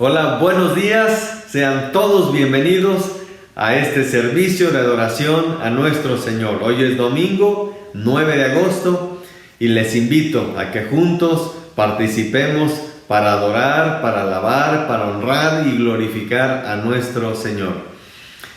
Hola, buenos días, sean todos bienvenidos a este servicio de adoración a nuestro Señor. Hoy es domingo 9 de agosto y les invito a que juntos participemos para adorar, para alabar, para honrar y glorificar a nuestro Señor.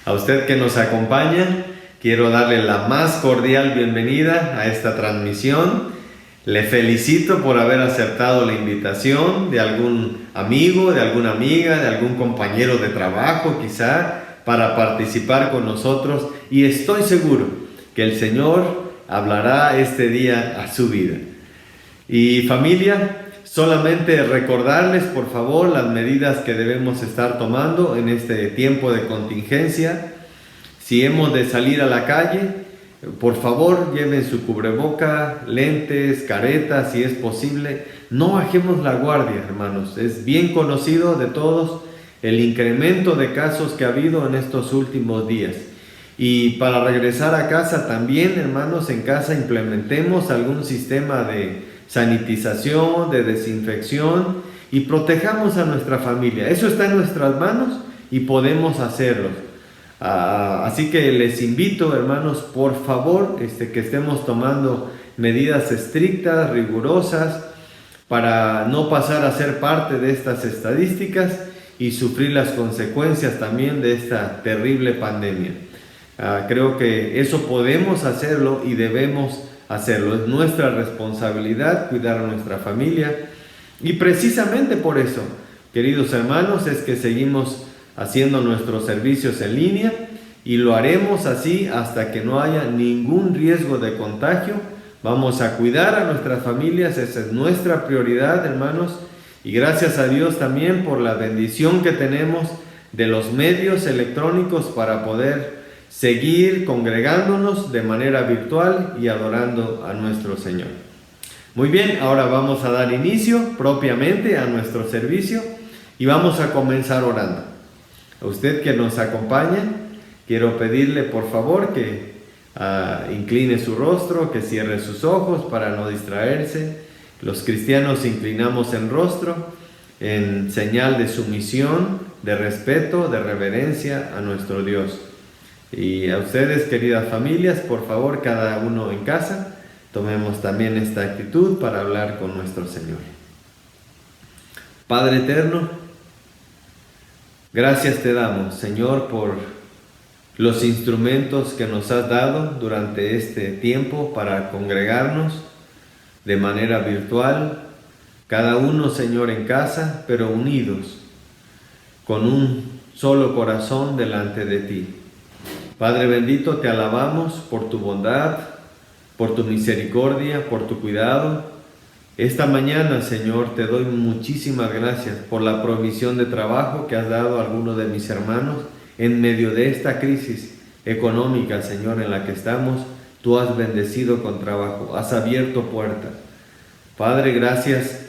A usted que nos acompaña, quiero darle la más cordial bienvenida a esta transmisión. Le felicito por haber aceptado la invitación de algún amigo, de alguna amiga, de algún compañero de trabajo quizá, para participar con nosotros, y estoy seguro que el Señor hablará este día a su vida. Y familia, solamente recordarles por favor las medidas que debemos estar tomando en este tiempo de contingencia. Si hemos de salir a la calle, por favor, lleven su cubreboca, lentes, caretas, si es posible. No bajemos la guardia, hermanos. Es bien conocido de todos el incremento de casos que ha habido en estos últimos días. Y para regresar a casa también, hermanos, en casa implementemos algún sistema de sanitización, de desinfección, y protejamos a nuestra familia. Eso está en nuestras manos y podemos hacerlo. Así que les invito, hermanos, por favor, que estemos tomando medidas estrictas, rigurosas, para no pasar a ser parte de estas estadísticas y sufrir las consecuencias también de esta terrible pandemia. Creo que eso podemos hacerlo y debemos hacerlo. Es nuestra responsabilidad cuidar a nuestra familia, y precisamente por eso, queridos hermanos, es que seguimos haciendo nuestros servicios en línea, y lo haremos así hasta que no haya ningún riesgo de contagio. Vamos a cuidar a nuestras familias, esa es nuestra prioridad, hermanos, y gracias a Dios también por la bendición que tenemos de los medios electrónicos para poder seguir congregándonos de manera virtual y adorando a nuestro Señor. Muy bien, ahora vamos a dar inicio propiamente a nuestro servicio y vamos a comenzar orando. A usted que nos acompaña, quiero pedirle por favor que incline su rostro, que cierre sus ojos para no distraerse. Los cristianos inclinamos el rostro en señal de sumisión, de respeto, de reverencia a nuestro Dios. Y a ustedes, queridas familias, por favor, cada uno en casa, tomemos también esta actitud para hablar con nuestro Señor. Padre eterno, gracias te damos, Señor, por los instrumentos que nos has dado durante este tiempo para congregarnos de manera virtual, cada uno, Señor, en casa, pero unidos, con un solo corazón delante de ti. Padre bendito, te alabamos por tu bondad, por tu misericordia, por tu cuidado. Esta mañana, Señor, te doy muchísimas gracias por la provisión de trabajo que has dado a algunos de mis hermanos en medio de esta crisis económica, Señor, en la que estamos. Tú has bendecido con trabajo, has abierto puertas. Padre, gracias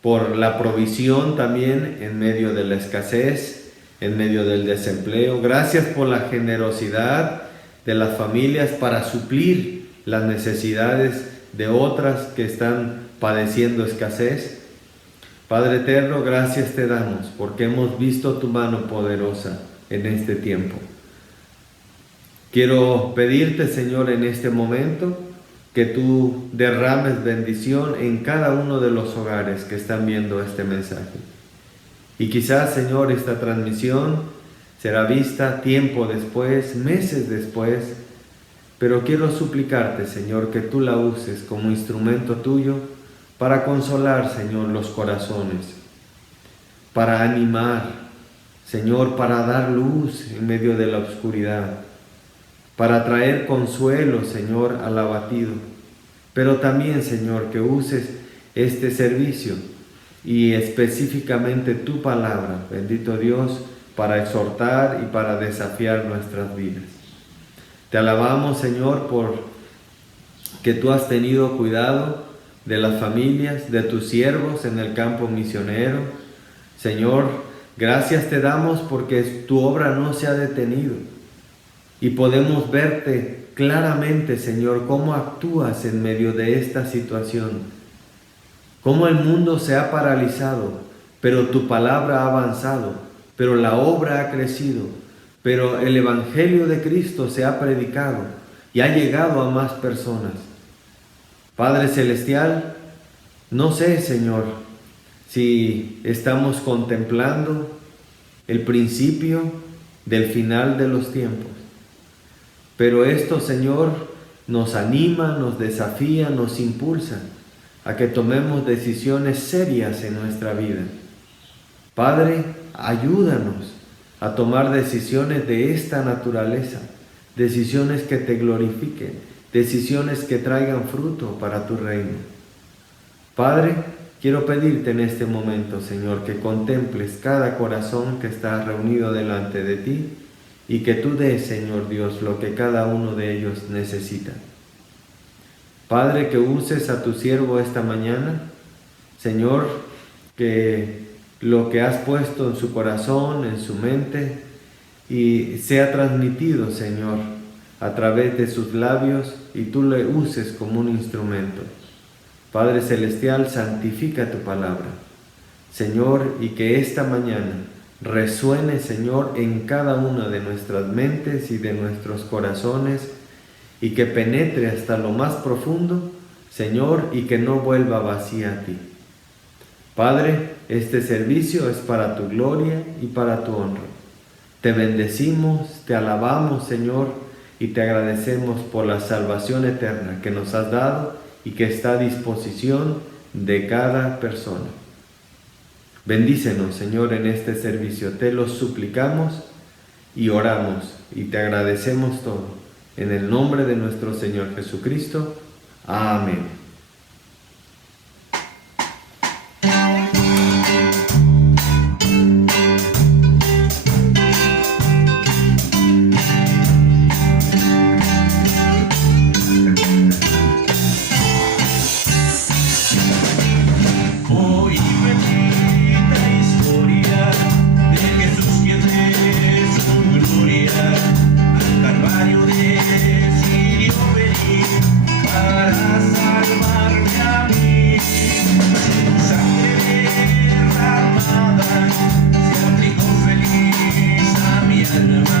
por la provisión también en medio de la escasez, en medio del desempleo. Gracias por la generosidad de las familias para suplir las necesidades de otras que están padeciendo escasez. Padre eterno, gracias te damos porque hemos visto tu mano poderosa en este tiempo. Quiero pedirte, Señor, en este momento que tú derrames bendición en cada uno de los hogares que están viendo este mensaje. Y quizás, Señor, esta transmisión será vista tiempo después, meses después, pero quiero suplicarte, Señor, que tú la uses como instrumento tuyo para consolar, Señor, los corazones, para animar, Señor, para dar luz en medio de la oscuridad, para traer consuelo, Señor, al abatido. Pero también, Señor, que uses este servicio y específicamente tu palabra, bendito Dios, para exhortar y para desafiar nuestras vidas. Te alabamos, Señor, por que tú has tenido cuidado de las familias, de tus siervos en el campo misionero. Señor, gracias te damos porque tu obra no se ha detenido y podemos verte claramente, Señor, cómo actúas en medio de esta situación, cómo el mundo se ha paralizado, pero tu palabra ha avanzado, pero la obra ha crecido, pero el Evangelio de Cristo se ha predicado y ha llegado a más personas. Padre Celestial, no sé, Señor, si estamos contemplando el principio del final de los tiempos, pero esto, Señor, nos anima, nos desafía, nos impulsa a que tomemos decisiones serias en nuestra vida. Padre, ayúdanos a tomar decisiones de esta naturaleza, decisiones que te glorifiquen, decisiones que traigan fruto para tu reino. Padre, quiero pedirte en este momento, Señor, que contemples cada corazón que está reunido delante de ti y que tú des, Señor Dios, lo que cada uno de ellos necesita. Padre, que uses a tu siervo esta mañana, Señor, que lo que has puesto en su corazón, en su mente, y sea transmitido, Señor, a través de sus labios, y tú le uses como un instrumento. Padre Celestial, santifica tu palabra, Señor, y que esta mañana resuene, Señor, en cada una de nuestras mentes y de nuestros corazones, y que penetre hasta lo más profundo, Señor, y que no vuelva vacía a ti. Padre, este servicio es para tu gloria y para tu honra. Te bendecimos, te alabamos, Señor, y te agradecemos por la salvación eterna que nos has dado y que está a disposición de cada persona. Bendícenos, Señor, en este servicio. Te lo suplicamos y oramos y te agradecemos todo. En el nombre de nuestro Señor Jesucristo. Amén. Su gloria, su paz y su vida, mi alma.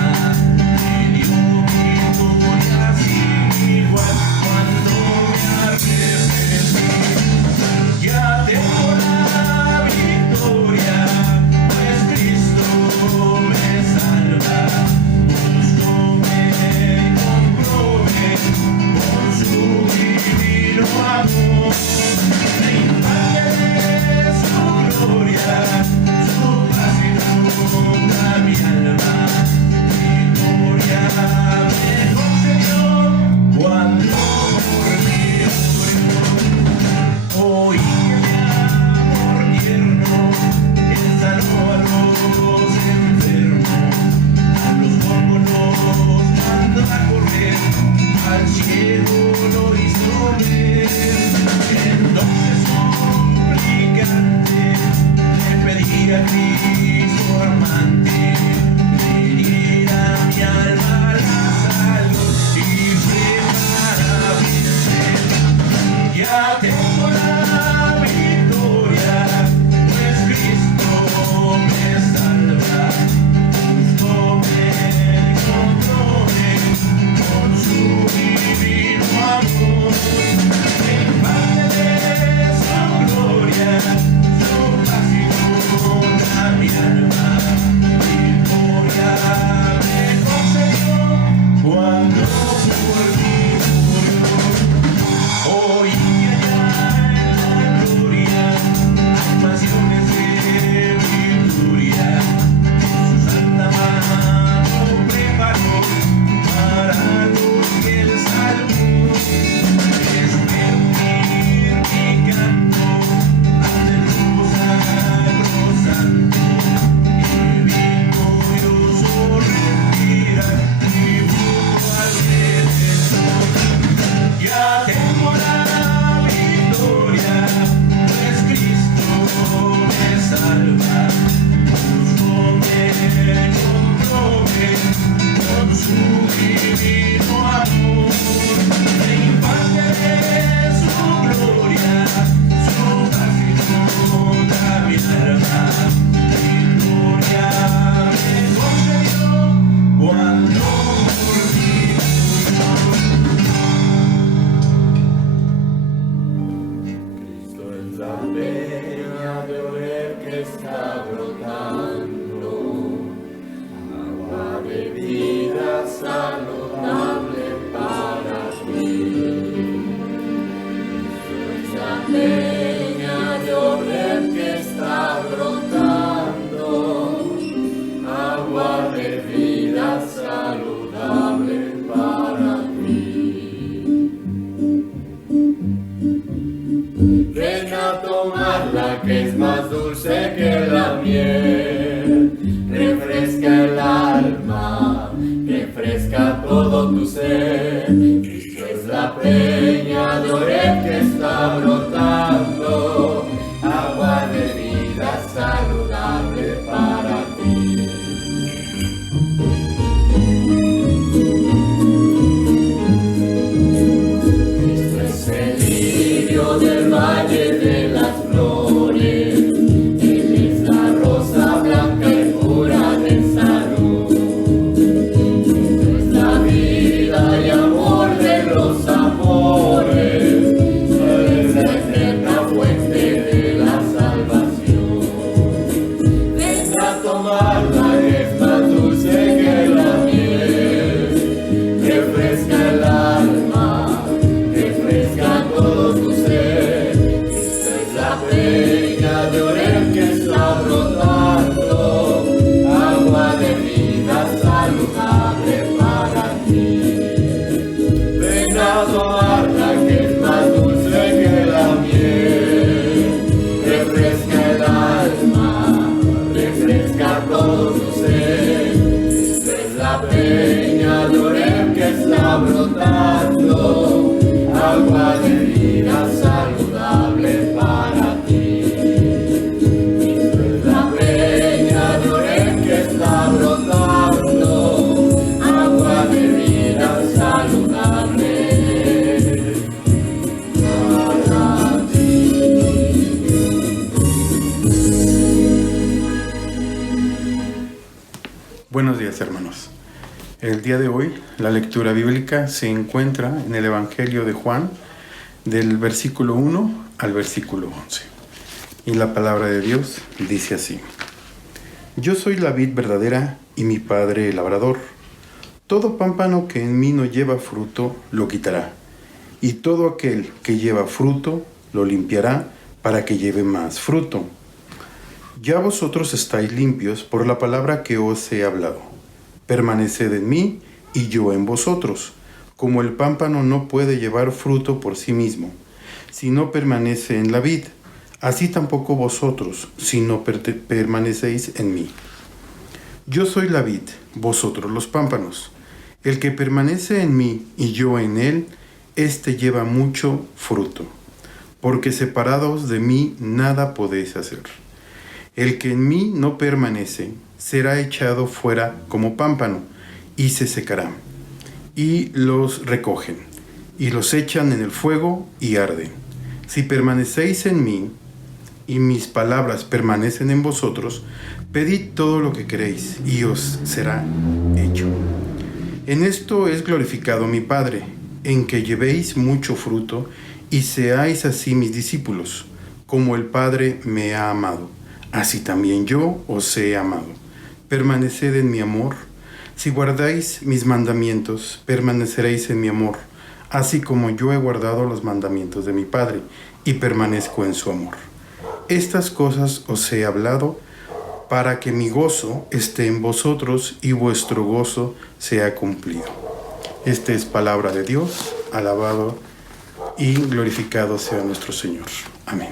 más dulce que la miel, refresca el alma, refresca todo tu ser. Cristo es la peña de Oreb que está brotando, agua de vida saludable para ti. Cristo es el lirio del valle de las flores, Él es la rosa blanca y pura de salud. Cristo es la vida y amor de los amores, Él es la eterna fuente de la salvación. Ven a tomarla, es más dulce que la miel, refresca el alma, refresca todo tu ser. Esta es la peña de Oreb que está brotando, agua de vida saludable para ti. Ven a tomarla, que es más dulce que la miel, refresca el alma, refresca todo tu ser. Esta es la peña de Oreb que está brotando, agua de vida saludable para ti. Esta es la peña de Oreb que está brotando, agua de vida saludable para ti. Buenos días, hermanos. El día de hoy la lectura bíblica se encuentra en el Evangelio de Juan, del versículo 1 al versículo 11. Y la palabra de Dios dice así: Yo soy la vid verdadera y mi Padre el labrador. Todo pámpano que en mí no lleva fruto lo quitará, y todo aquel que lleva fruto lo limpiará para que lleve más fruto. Ya vosotros estáis limpios por la palabra que os he hablado. Permaneced en mí y yo en vosotros. Como el pámpano no puede llevar fruto por sí mismo, si no permanece en la vid, así tampoco vosotros, si no permanecéis en mí. Yo soy la vid, vosotros los pámpanos. El que permanece en mí y yo en él, éste lleva mucho fruto, porque separados de mí nada podéis hacer. El que en mí no permanece será echado fuera como pámpano y se secará. Y los recogen y los echan en el fuego y arden. Si permanecéis en mí y mis palabras permanecen en vosotros, pedid todo lo que queréis y os será hecho. En esto es glorificado mi Padre, en que llevéis mucho fruto y seáis así mis discípulos, como el Padre me ha amado. Así también yo os he amado. Permaneced en mi amor. Si guardáis mis mandamientos, permaneceréis en mi amor, así como yo he guardado los mandamientos de mi Padre, y permanezco en su amor. Estas cosas os he hablado, para que mi gozo esté en vosotros y vuestro gozo sea cumplido. Esta es palabra de Dios. Alabado y glorificado sea nuestro Señor. Amén.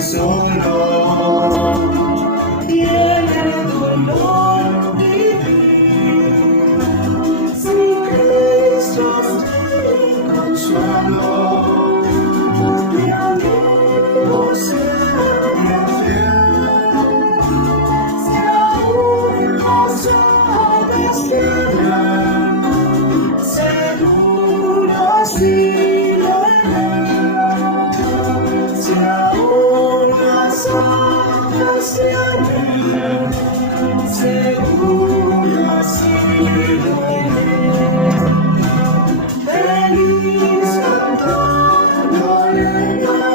solo tiene dolor vivir. Si Cristo te consuelo, mi amigo siempre fiel. Si aún no sabes bien, seguro sí lo haré. Si aún no sabes bien, seguro sí lo haré. Feliz cantando alegre,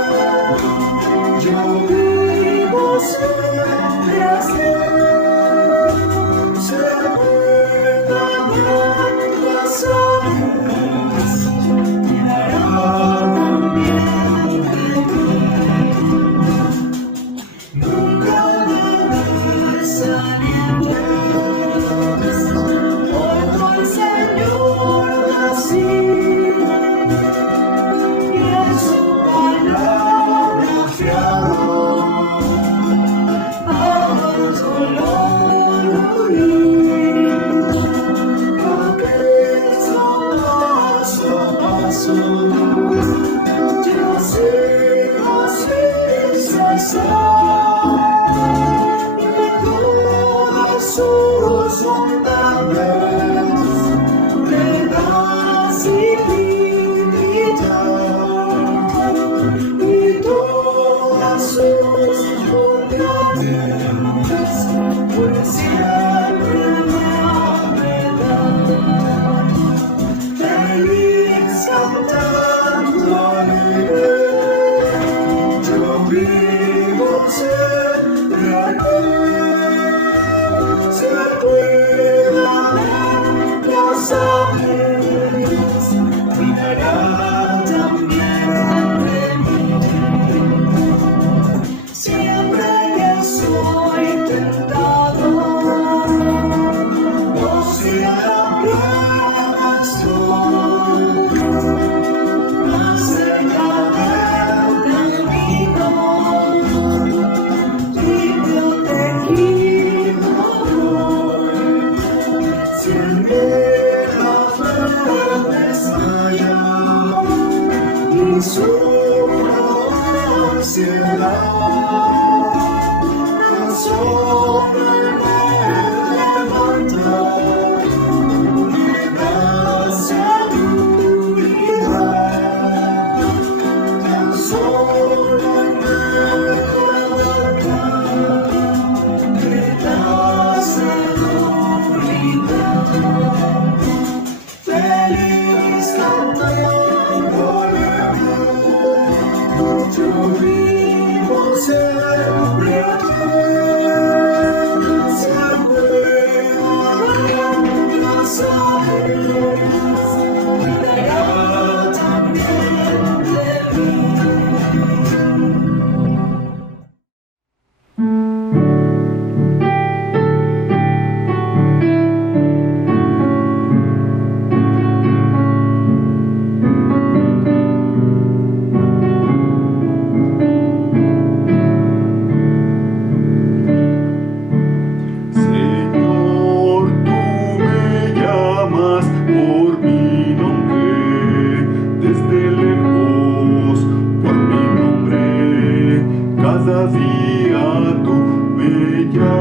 yo vivo siempre así. Se puedan las aves, y hará también de mí. Nunca debes alientarnos, otro el Señor así, y en su palabra fiado, al dolor huir. Con Cristo paso a paso, yo sigo sin cesar, y todas sus bondades me das ilimitar, y todas sus bondades por siempre me dan. Feliz cantando alegre, yo vivo siempre aquí. Se puedan las aves, cuidará también de mí. Siempre que soy tentado, o siempre estoy más cerca del camino, limpio tejido voy. Si en mí la fe desmaya y sufro ansiedad, la sombra me levanta, me da seguridad. La sombra me levanta, me da seguridad. Feliz cantando alegre, yo vivo siempre aquí. Se puedan las aves, cuidará también de mí. Señor, tú me llamas por mi nombre, desde lejos por mi nombre, cada día tú me llamas.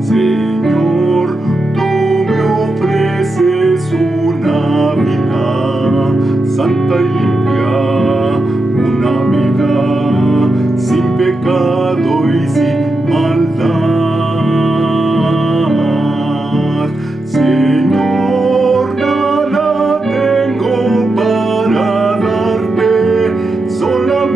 Señor, tú me ofreces una vida santa y limpia, una vida sin pecado y sin maldad. Señor, nada tengo para darte, solamente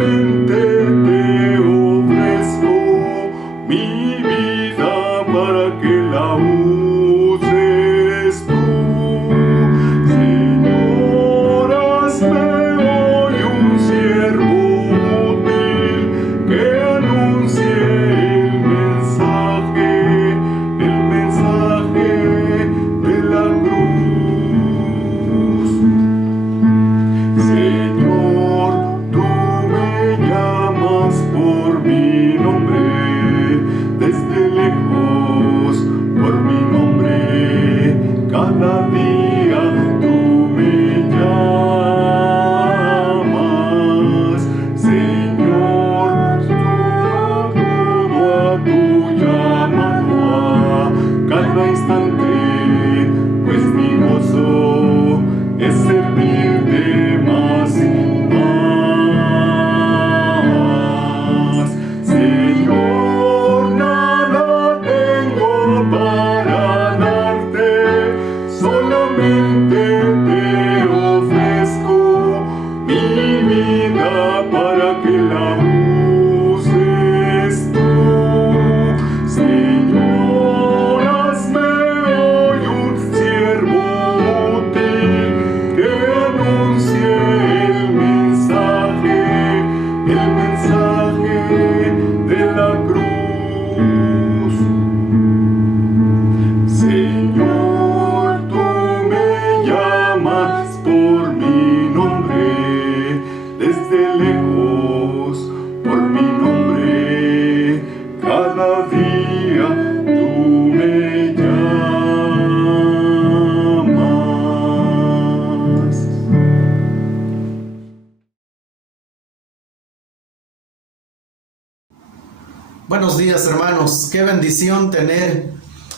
Buenos días, hermanos. Qué bendición tener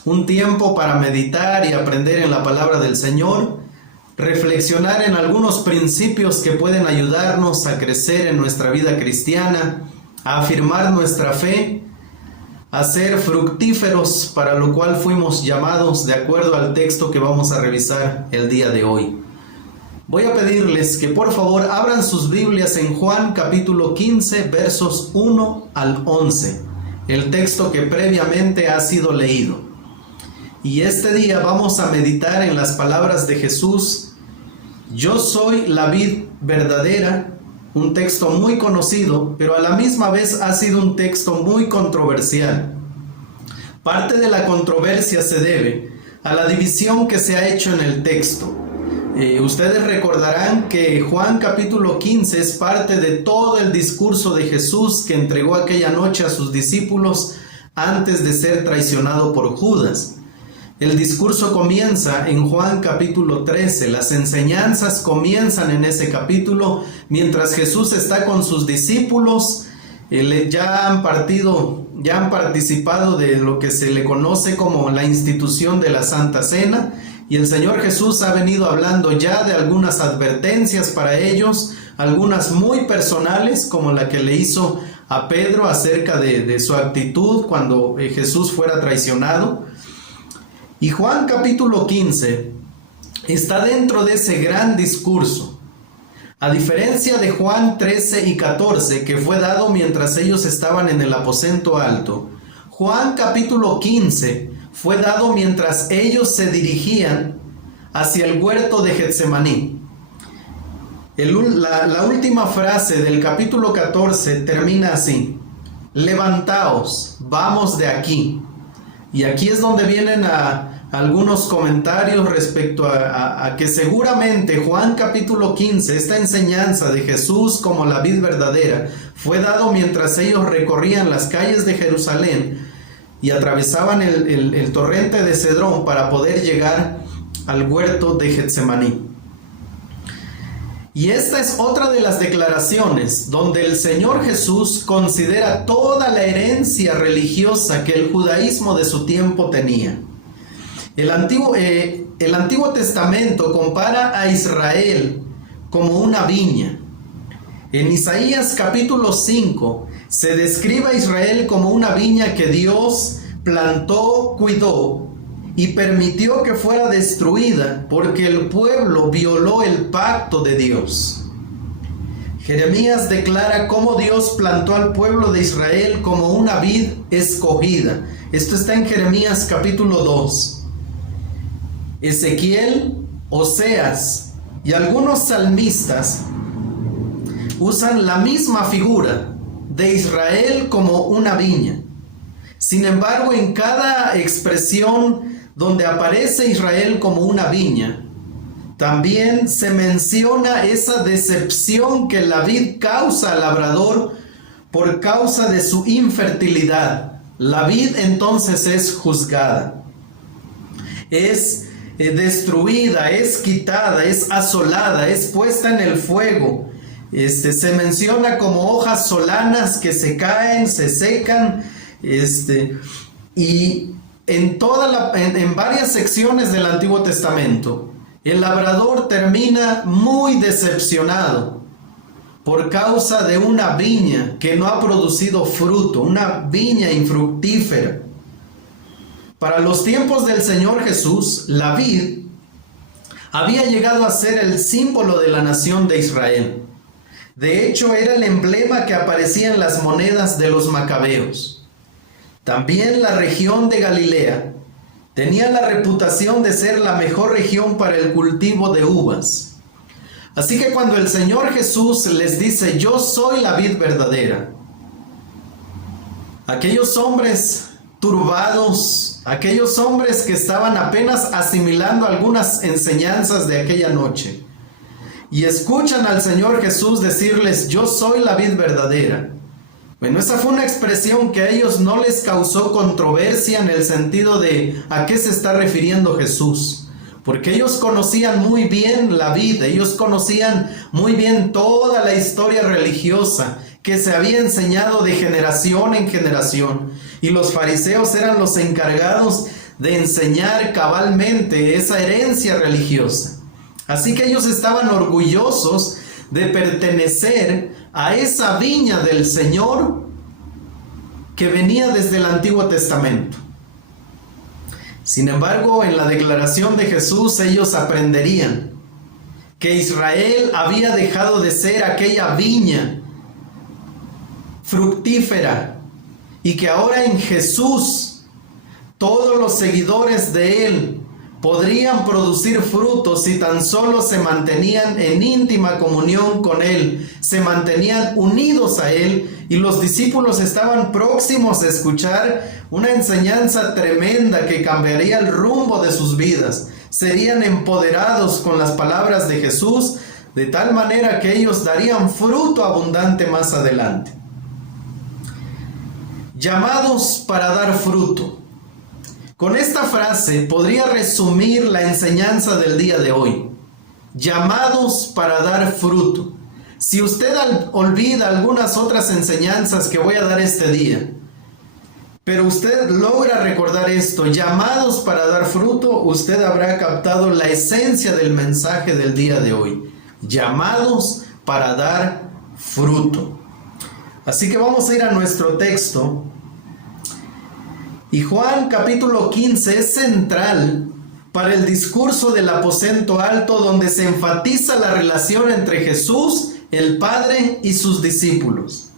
un tiempo para meditar y aprender en la palabra del Señor, reflexionar en algunos principios que pueden ayudarnos a crecer en nuestra vida cristiana, a afirmar nuestra fe, a ser fructíferos, para lo cual fuimos llamados de acuerdo al texto que vamos a revisar el día de hoy. Voy a pedirles que por favor abran sus Biblias en Juan capítulo 15, versos 1 al 11, el texto que previamente ha sido leído. Y este día vamos a meditar en las palabras de Jesús: yo soy la vid verdadera, un texto muy conocido, pero a la misma vez ha sido un texto muy controversial. Parte de la controversia se debe a la división que se ha hecho en el texto. Ustedes recordarán que Juan capítulo 15 es parte de todo el discurso de Jesús que entregó aquella noche a sus discípulos antes de ser traicionado por Judas. El discurso comienza en Juan capítulo 13, las enseñanzas comienzan en ese capítulo, mientras Jesús está con sus discípulos. Ya han participado de lo que se le conoce como la institución de la Santa Cena, y el Señor Jesús ha venido hablando ya de algunas advertencias para ellos, algunas muy personales, como la que le hizo a Pedro acerca de su actitud cuando Jesús fuera traicionado. Y Juan capítulo 15 está dentro de ese gran discurso. A diferencia de Juan 13 y 14, que fue dado mientras ellos estaban en el aposento alto, Juan capítulo 15 fue dado mientras ellos se dirigían hacia el huerto de Getsemaní. La última frase del capítulo 14 termina así: levantaos, vamos de aquí. Y aquí es donde vienen algunos comentarios respecto a que seguramente Juan capítulo 15, esta enseñanza de Jesús como la vid verdadera, fue dado mientras ellos recorrían las calles de Jerusalén y atravesaban el torrente de Cedrón para poder llegar al huerto de Getsemaní. Y esta es otra de las declaraciones donde el Señor Jesús considera toda la herencia religiosa que el judaísmo de su tiempo tenía. El Antiguo Testamento compara a Israel como una viña. En Isaías capítulo 5 se describe a Israel como una viña que Dios plantó, cuidó y permitió que fuera destruida porque el pueblo violó el pacto de Dios. Jeremías declara cómo Dios plantó al pueblo de Israel como una vid escogida. Esto está en Jeremías capítulo 2. Ezequiel, Oseas y algunos salmistas usan la misma figura de Israel como una viña. Sin embargo, en cada expresión donde aparece Israel como una viña, también se menciona esa decepción que la vid causa al labrador por causa de su infertilidad. La vid entonces es juzgada, es destruida, es quitada, es asolada, es puesta en el fuego. Se menciona como hojas solanas que se caen, se secan, y en varias secciones del Antiguo Testamento, el labrador termina muy decepcionado por causa de una viña que no ha producido fruto, una viña infructífera. Para los tiempos del Señor Jesús, la vid había llegado a ser el símbolo de la nación de Israel. De hecho, era el emblema que aparecía en las monedas de los macabeos. También la región de Galilea tenía la reputación de ser la mejor región para el cultivo de uvas. Así que cuando el Señor Jesús les dice: yo soy la vid verdadera, aquellos hombres turbados, aquellos hombres que estaban apenas asimilando algunas enseñanzas de aquella noche, y escuchan al Señor Jesús decirles: yo soy la vid verdadera. Bueno, esa fue una expresión que a ellos no les causó controversia en el sentido de a qué se está refiriendo Jesús, porque ellos conocían muy bien la vid, ellos conocían muy bien toda la historia religiosa que se había enseñado de generación en generación, y los fariseos eran los encargados de enseñar cabalmente esa herencia religiosa. Así que ellos estaban orgullosos de pertenecer a esa viña del Señor que venía desde el Antiguo Testamento. Sin embargo, en la declaración de Jesús ellos aprenderían que Israel había dejado de ser aquella viña fructífera y que ahora en Jesús todos los seguidores de Él podrían producir frutos si tan solo se mantenían en íntima comunión con Él, se mantenían unidos a Él, y los discípulos estaban próximos a escuchar una enseñanza tremenda que cambiaría el rumbo de sus vidas. Serían empoderados con las palabras de Jesús, de tal manera que ellos darían fruto abundante más adelante. Llamados para dar fruto. Con esta frase podría resumir la enseñanza del día de hoy. Llamados para dar fruto. Si usted olvida algunas otras enseñanzas que voy a dar este día, pero usted logra recordar esto, llamados para dar fruto, usted habrá captado la esencia del mensaje del día de hoy. Llamados para dar fruto. Así que vamos a ir a nuestro texto. Y Juan capítulo 15 es central para el discurso del aposento alto, donde se enfatiza la relación entre Jesús, el Padre y sus discípulos.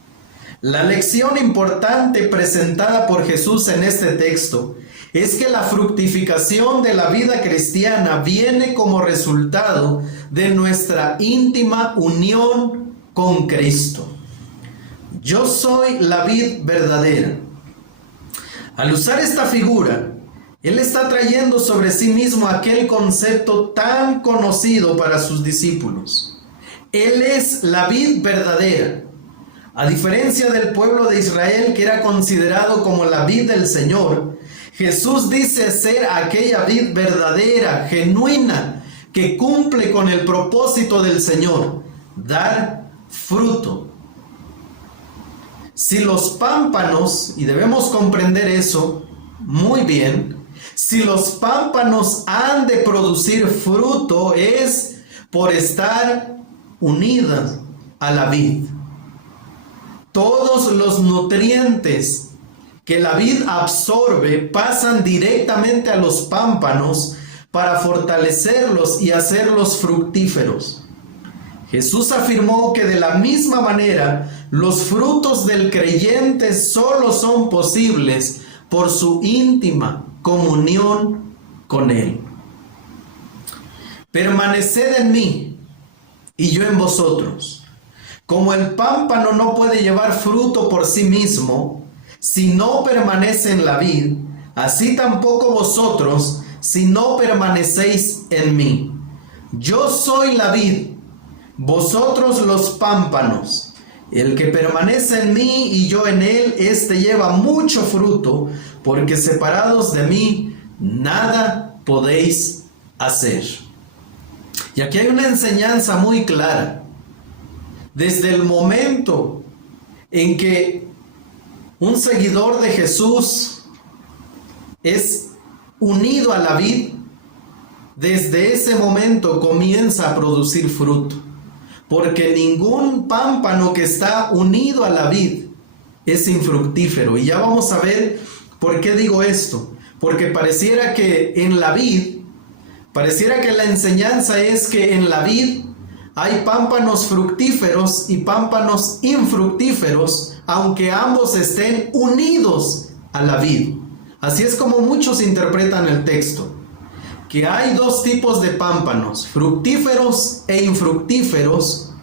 La lección importante presentada por Jesús en este texto es que la fructificación de la vida cristiana viene como resultado de nuestra íntima unión con Cristo. Yo soy la vid verdadera. Al usar esta figura, Él está trayendo sobre sí mismo aquel concepto tan conocido para sus discípulos. Él es la vid verdadera. A diferencia del pueblo de Israel, que era considerado como la vid del Señor, Jesús dice ser aquella vid verdadera, genuina, que cumple con el propósito del Señor: dar fruto. Si los pámpanos, y debemos comprender eso muy bien, si los pámpanos han de producir fruto, es por estar unidas a la vid. Todos los nutrientes que la vid absorbe pasan directamente a los pámpanos para fortalecerlos y hacerlos fructíferos. Jesús afirmó que de la misma manera los frutos del creyente solo son posibles por su íntima comunión con Él. Permaneced en mí y yo en vosotros. Como el pámpano no puede llevar fruto por sí mismo si no permanece en la vid, así tampoco vosotros si no permanecéis en mí. Yo soy la vid, vosotros los pámpanos. El que permanece en mí y yo en él, éste lleva mucho fruto, porque separados de mí nada podéis hacer. Y aquí hay una enseñanza muy clara. Desde el momento en que un seguidor de Jesús es unido a la vid, desde ese momento comienza a producir fruto. Porque ningún pámpano que está unido a la vid es infructífero. Y ya vamos a ver por qué digo esto. Porque pareciera que en la vid, pareciera que la enseñanza es que en la vid hay pámpanos fructíferos y pámpanos infructíferos, aunque ambos estén unidos a la vid. Así es como muchos interpretan el texto, que hay dos tipos de pámpanos, fructíferos e infructíferos,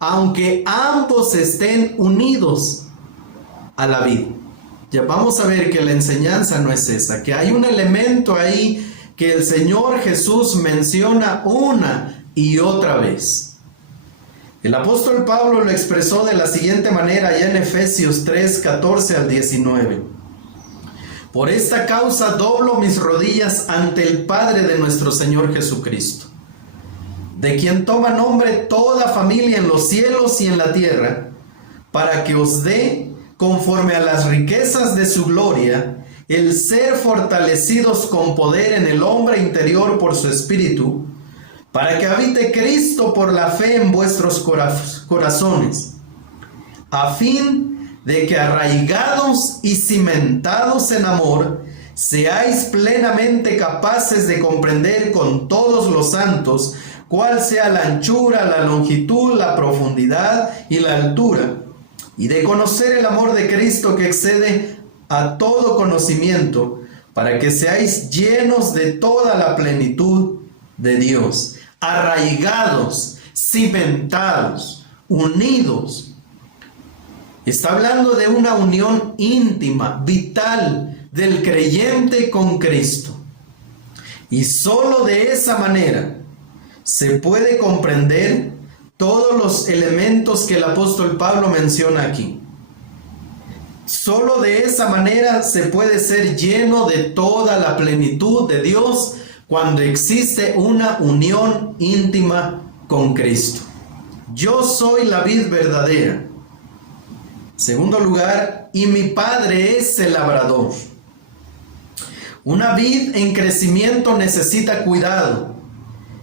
aunque ambos estén unidos a la vid. Ya vamos a ver que la enseñanza no es esa, que hay un elemento ahí que el Señor Jesús menciona una y otra vez. El apóstol Pablo lo expresó de la siguiente manera allá en Efesios 3, 14 al 19. Por esta causa doblo mis rodillas ante el Padre de nuestro Señor Jesucristo, de quien toma nombre toda familia en los cielos y en la tierra, para que os dé, conforme a las riquezas de su gloria, el ser fortalecidos con poder en el hombre interior por su espíritu, para que habite Cristo por la fe en vuestros corazones, a fin de que arraigados y cimentados en amor, seáis plenamente capaces de comprender con todos los santos cuál sea la anchura, la longitud, la profundidad y la altura, y de conocer el amor de Cristo que excede a todo conocimiento, para que seáis llenos de toda la plenitud de Dios, arraigados, cimentados, unidos. Está hablando de una unión íntima, vital, del creyente con Cristo. Y solo de esa manera se puede comprender todos los elementos que el apóstol Pablo menciona aquí. Solo de esa manera se puede ser lleno de toda la plenitud de Dios cuando existe una unión íntima con Cristo. Yo soy la vid verdadera. Segundo lugar, y mi Padre es el labrador. Una vid en crecimiento necesita cuidado,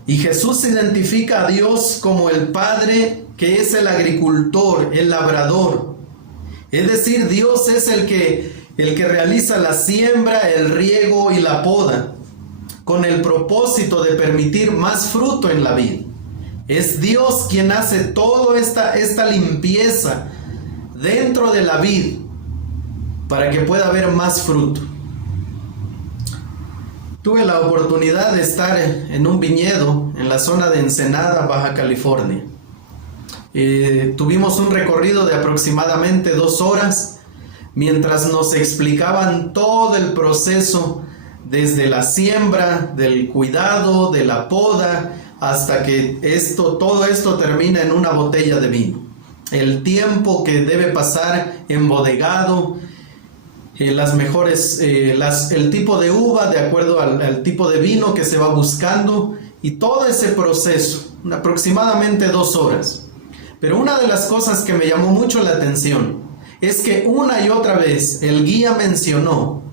y Jesús identifica a Dios como el Padre, que es el agricultor, el labrador. Es decir, Dios es el que realiza la siembra, el riego y la poda, con el propósito de permitir más fruto en la vid. Es Dios quien hace toda esta limpieza dentro de la vid para que pueda haber más fruto. Tuve la oportunidad de estar en un viñedo en la zona de Ensenada, Baja California. Tuvimos un recorrido de aproximadamente 2 horas mientras nos explicaban todo el proceso, desde la siembra, del cuidado, de la poda, hasta que todo esto termina en una botella de vino. El tiempo que debe pasar embodegado, las mejores, el tipo de uva de acuerdo al tipo de vino que se va buscando, y todo ese proceso, aproximadamente 2 horas. Pero una de las cosas que me llamó mucho la atención es que una y otra vez el guía mencionó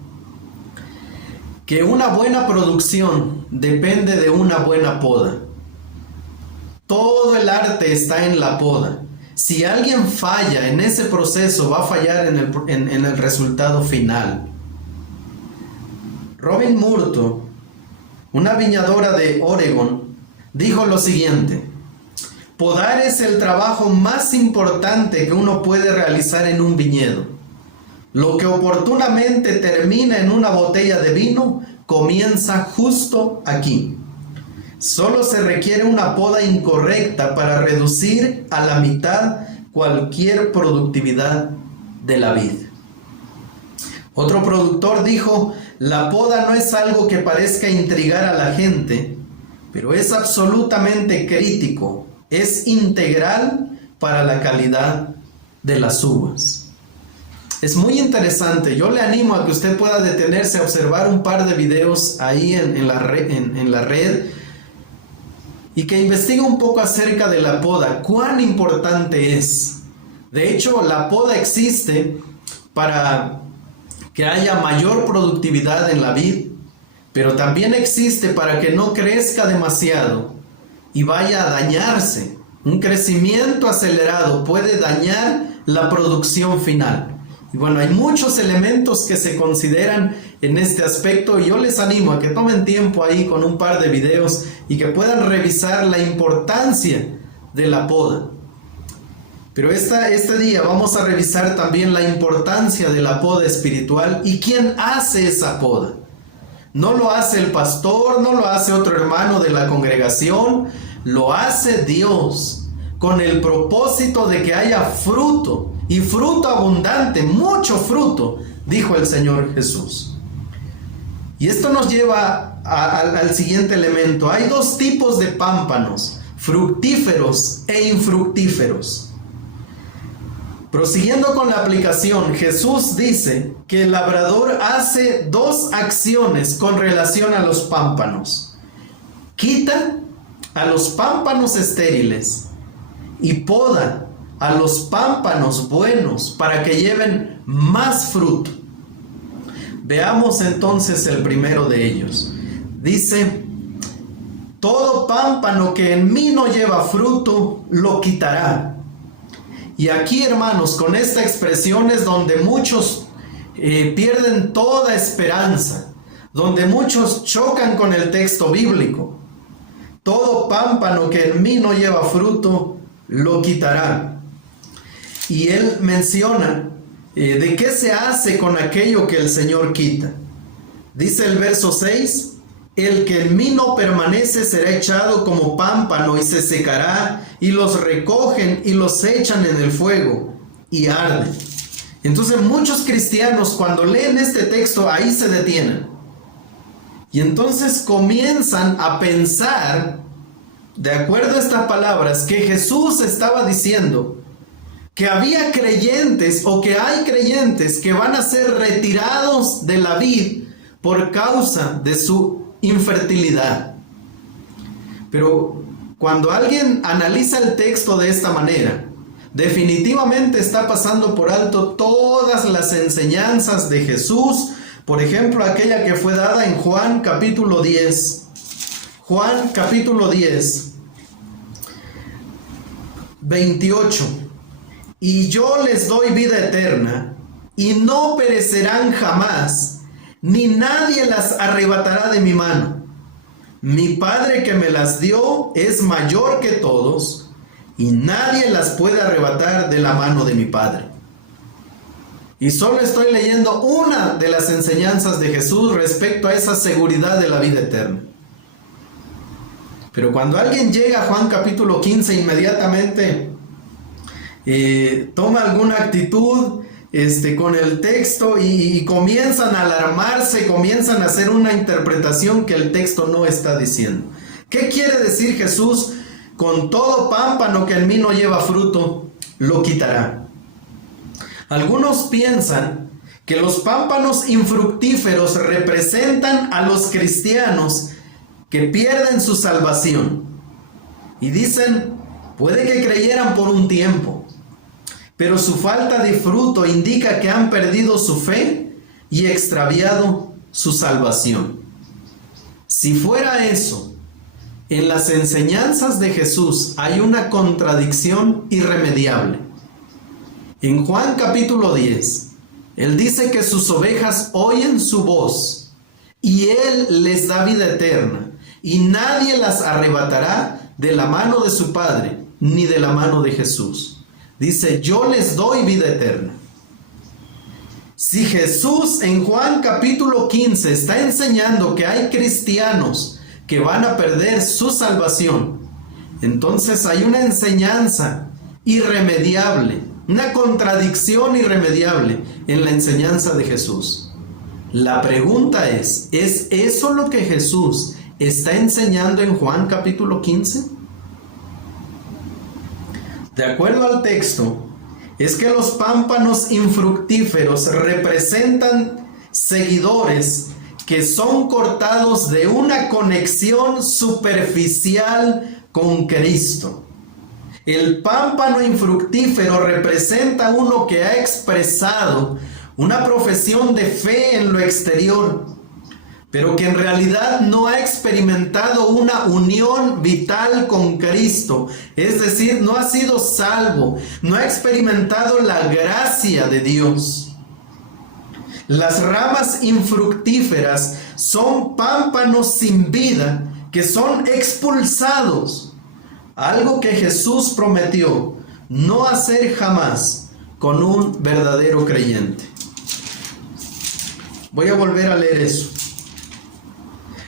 que una buena producción depende de una buena poda. Todo el arte está en la poda. Si alguien falla en ese proceso, va a fallar en el resultado final. Robin Murto, una viñadora de Oregon, dijo lo siguiente: podar es el trabajo más importante que uno puede realizar en un viñedo. Lo que oportunamente termina en una botella de vino comienza justo aquí. Solo se requiere una poda incorrecta para reducir a la mitad cualquier productividad de la vid. Otro productor dijo: la poda no es algo que parezca intrigar a la gente, pero es absolutamente crítico, es integral para la calidad de las uvas. Es muy interesante. Yo le animo a que usted pueda detenerse a observar un par de videos ahí en la red, y que investigue un poco acerca de la poda, cuán importante es. De hecho, la poda existe para que haya mayor productividad en la vid, pero también existe para que no crezca demasiado y vaya a dañarse. Un crecimiento acelerado puede dañar la producción final. Y bueno, hay muchos elementos que se consideran en este aspecto, y yo les animo a que tomen tiempo ahí con un par de videos y que puedan revisar la importancia de la poda. Pero este día vamos a revisar también la importancia de la poda espiritual y quién hace esa poda. No lo hace el pastor, no lo hace otro hermano de la congregación, lo hace Dios, con el propósito de que haya fruto, y fruto abundante, mucho fruto, dijo el Señor Jesús. Y esto nos lleva al siguiente elemento. Hay 2 tipos de pámpanos: fructíferos e infructíferos. Prosiguiendo con la aplicación, Jesús dice que el labrador hace 2 acciones con relación a los pámpanos: quita a los pámpanos estériles y poda a los pámpanos buenos para que lleven más fruto. Veamos entonces el primero de ellos. Dice: todo pámpano que en mí no lleva fruto, lo quitará. Y aquí, hermanos, con esta expresión es donde muchos pierden toda esperanza, donde muchos chocan con el texto bíblico. Todo pámpano que en mí no lleva fruto, lo quitará. Y él menciona de qué se hace con aquello que el Señor quita. Dice el verso 6: el que en mí no permanece será echado como pámpano y se secará, y los recogen y los echan en el fuego y arden. Entonces muchos cristianos, cuando leen este texto, ahí se detienen. Y entonces comienzan a pensar, de acuerdo a estas palabras, que Jesús estaba diciendo que había creyentes o que hay creyentes que van a ser retirados de la vid por causa de su infertilidad. Pero cuando alguien analiza el texto de esta manera, definitivamente está pasando por alto todas las enseñanzas de Jesús. Por ejemplo, aquella que fue dada en Juan capítulo 10. Juan capítulo 10, 28. Y yo les doy vida eterna, y no perecerán jamás, ni nadie las arrebatará de mi mano. Mi Padre que me las dio es mayor que todos, y nadie las puede arrebatar de la mano de mi Padre. Y solo estoy leyendo una de las enseñanzas de Jesús respecto a esa seguridad de la vida eterna. Pero cuando alguien llega a Juan capítulo 15, inmediatamente toma alguna actitud con el texto y comienzan a alarmarse, comienzan a hacer una interpretación que el texto no está diciendo. ¿Qué quiere decir Jesús? Con todo pámpano que en mí no lleva fruto, lo quitará. Algunos piensan que los pámpanos infructíferos representan a los cristianos que pierden su salvación. Y dicen, puede que creyeran por un tiempo, pero su falta de fruto indica que han perdido su fe y extraviado su salvación. Si fuera eso, en las enseñanzas de Jesús hay una contradicción irremediable. En Juan capítulo 10, Él dice que sus ovejas oyen su voz y Él les da vida eterna y nadie las arrebatará de la mano de su Padre ni de la mano de Jesús. Dice, yo les doy vida eterna. Si Jesús en Juan capítulo 15 está enseñando que hay cristianos que van a perder su salvación, entonces hay una enseñanza irremediable, una contradicción irremediable en la enseñanza de Jesús. La pregunta ¿es eso lo que Jesús está enseñando en Juan capítulo 15? De acuerdo al texto, es que los pámpanos infructíferos representan seguidores que son cortados de una conexión superficial con Cristo. El pámpano infructífero representa uno que ha expresado una profesión de fe en lo exterior, pero que en realidad no ha experimentado una unión vital con Cristo. Es decir, no ha sido salvo, no ha experimentado la gracia de Dios. Las ramas infructíferas son pámpanos sin vida que son expulsados. Algo que Jesús prometió no hacer jamás con un verdadero creyente. Voy a volver a leer eso.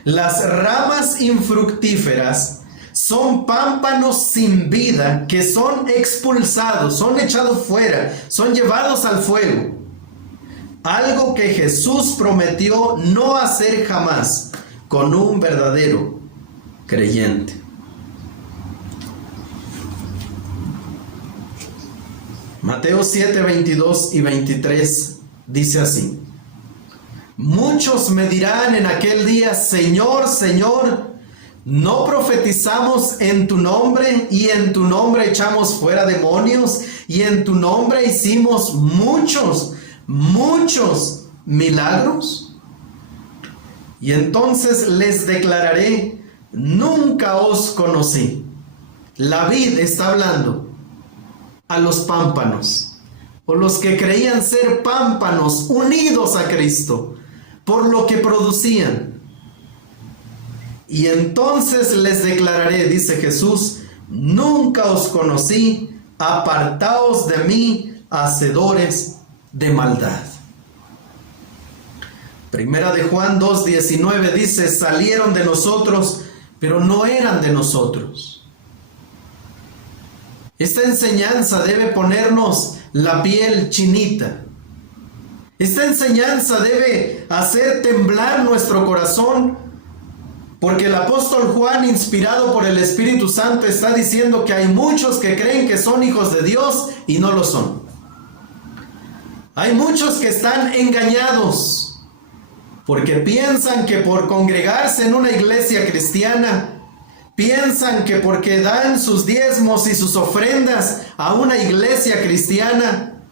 Las ramas infructíferas son pámpanos sin vida que son expulsados, son echados fuera, son llevados al fuego. Algo que Jesús prometió no hacer jamás con un verdadero creyente. Mateo 7, 22 y 23 dice así: muchos me dirán en aquel día, Señor, Señor, ¿no profetizamos en tu nombre y en tu nombre echamos fuera demonios y en tu nombre hicimos muchos milagros. Y entonces les declararé, nunca os conocí. La vid está hablando a los pámpanos, o los que creían ser pámpanos unidos a Cristo, por lo que producían. Y entonces les declararé, dice Jesús, nunca os conocí, apartaos de mí, hacedores de maldad. Primera de Juan 2:19 dice, salieron de nosotros, pero no eran de nosotros. Esta enseñanza debe ponernos la piel chinita. Esta enseñanza debe hacer temblar nuestro corazón, porque el apóstol Juan, inspirado por el Espíritu Santo, está diciendo que hay muchos que creen que son hijos de Dios y no lo son. Hay muchos que están engañados, porque piensan que por congregarse en una iglesia cristiana, piensan que porque dan sus diezmos y sus ofrendas a una iglesia cristiana,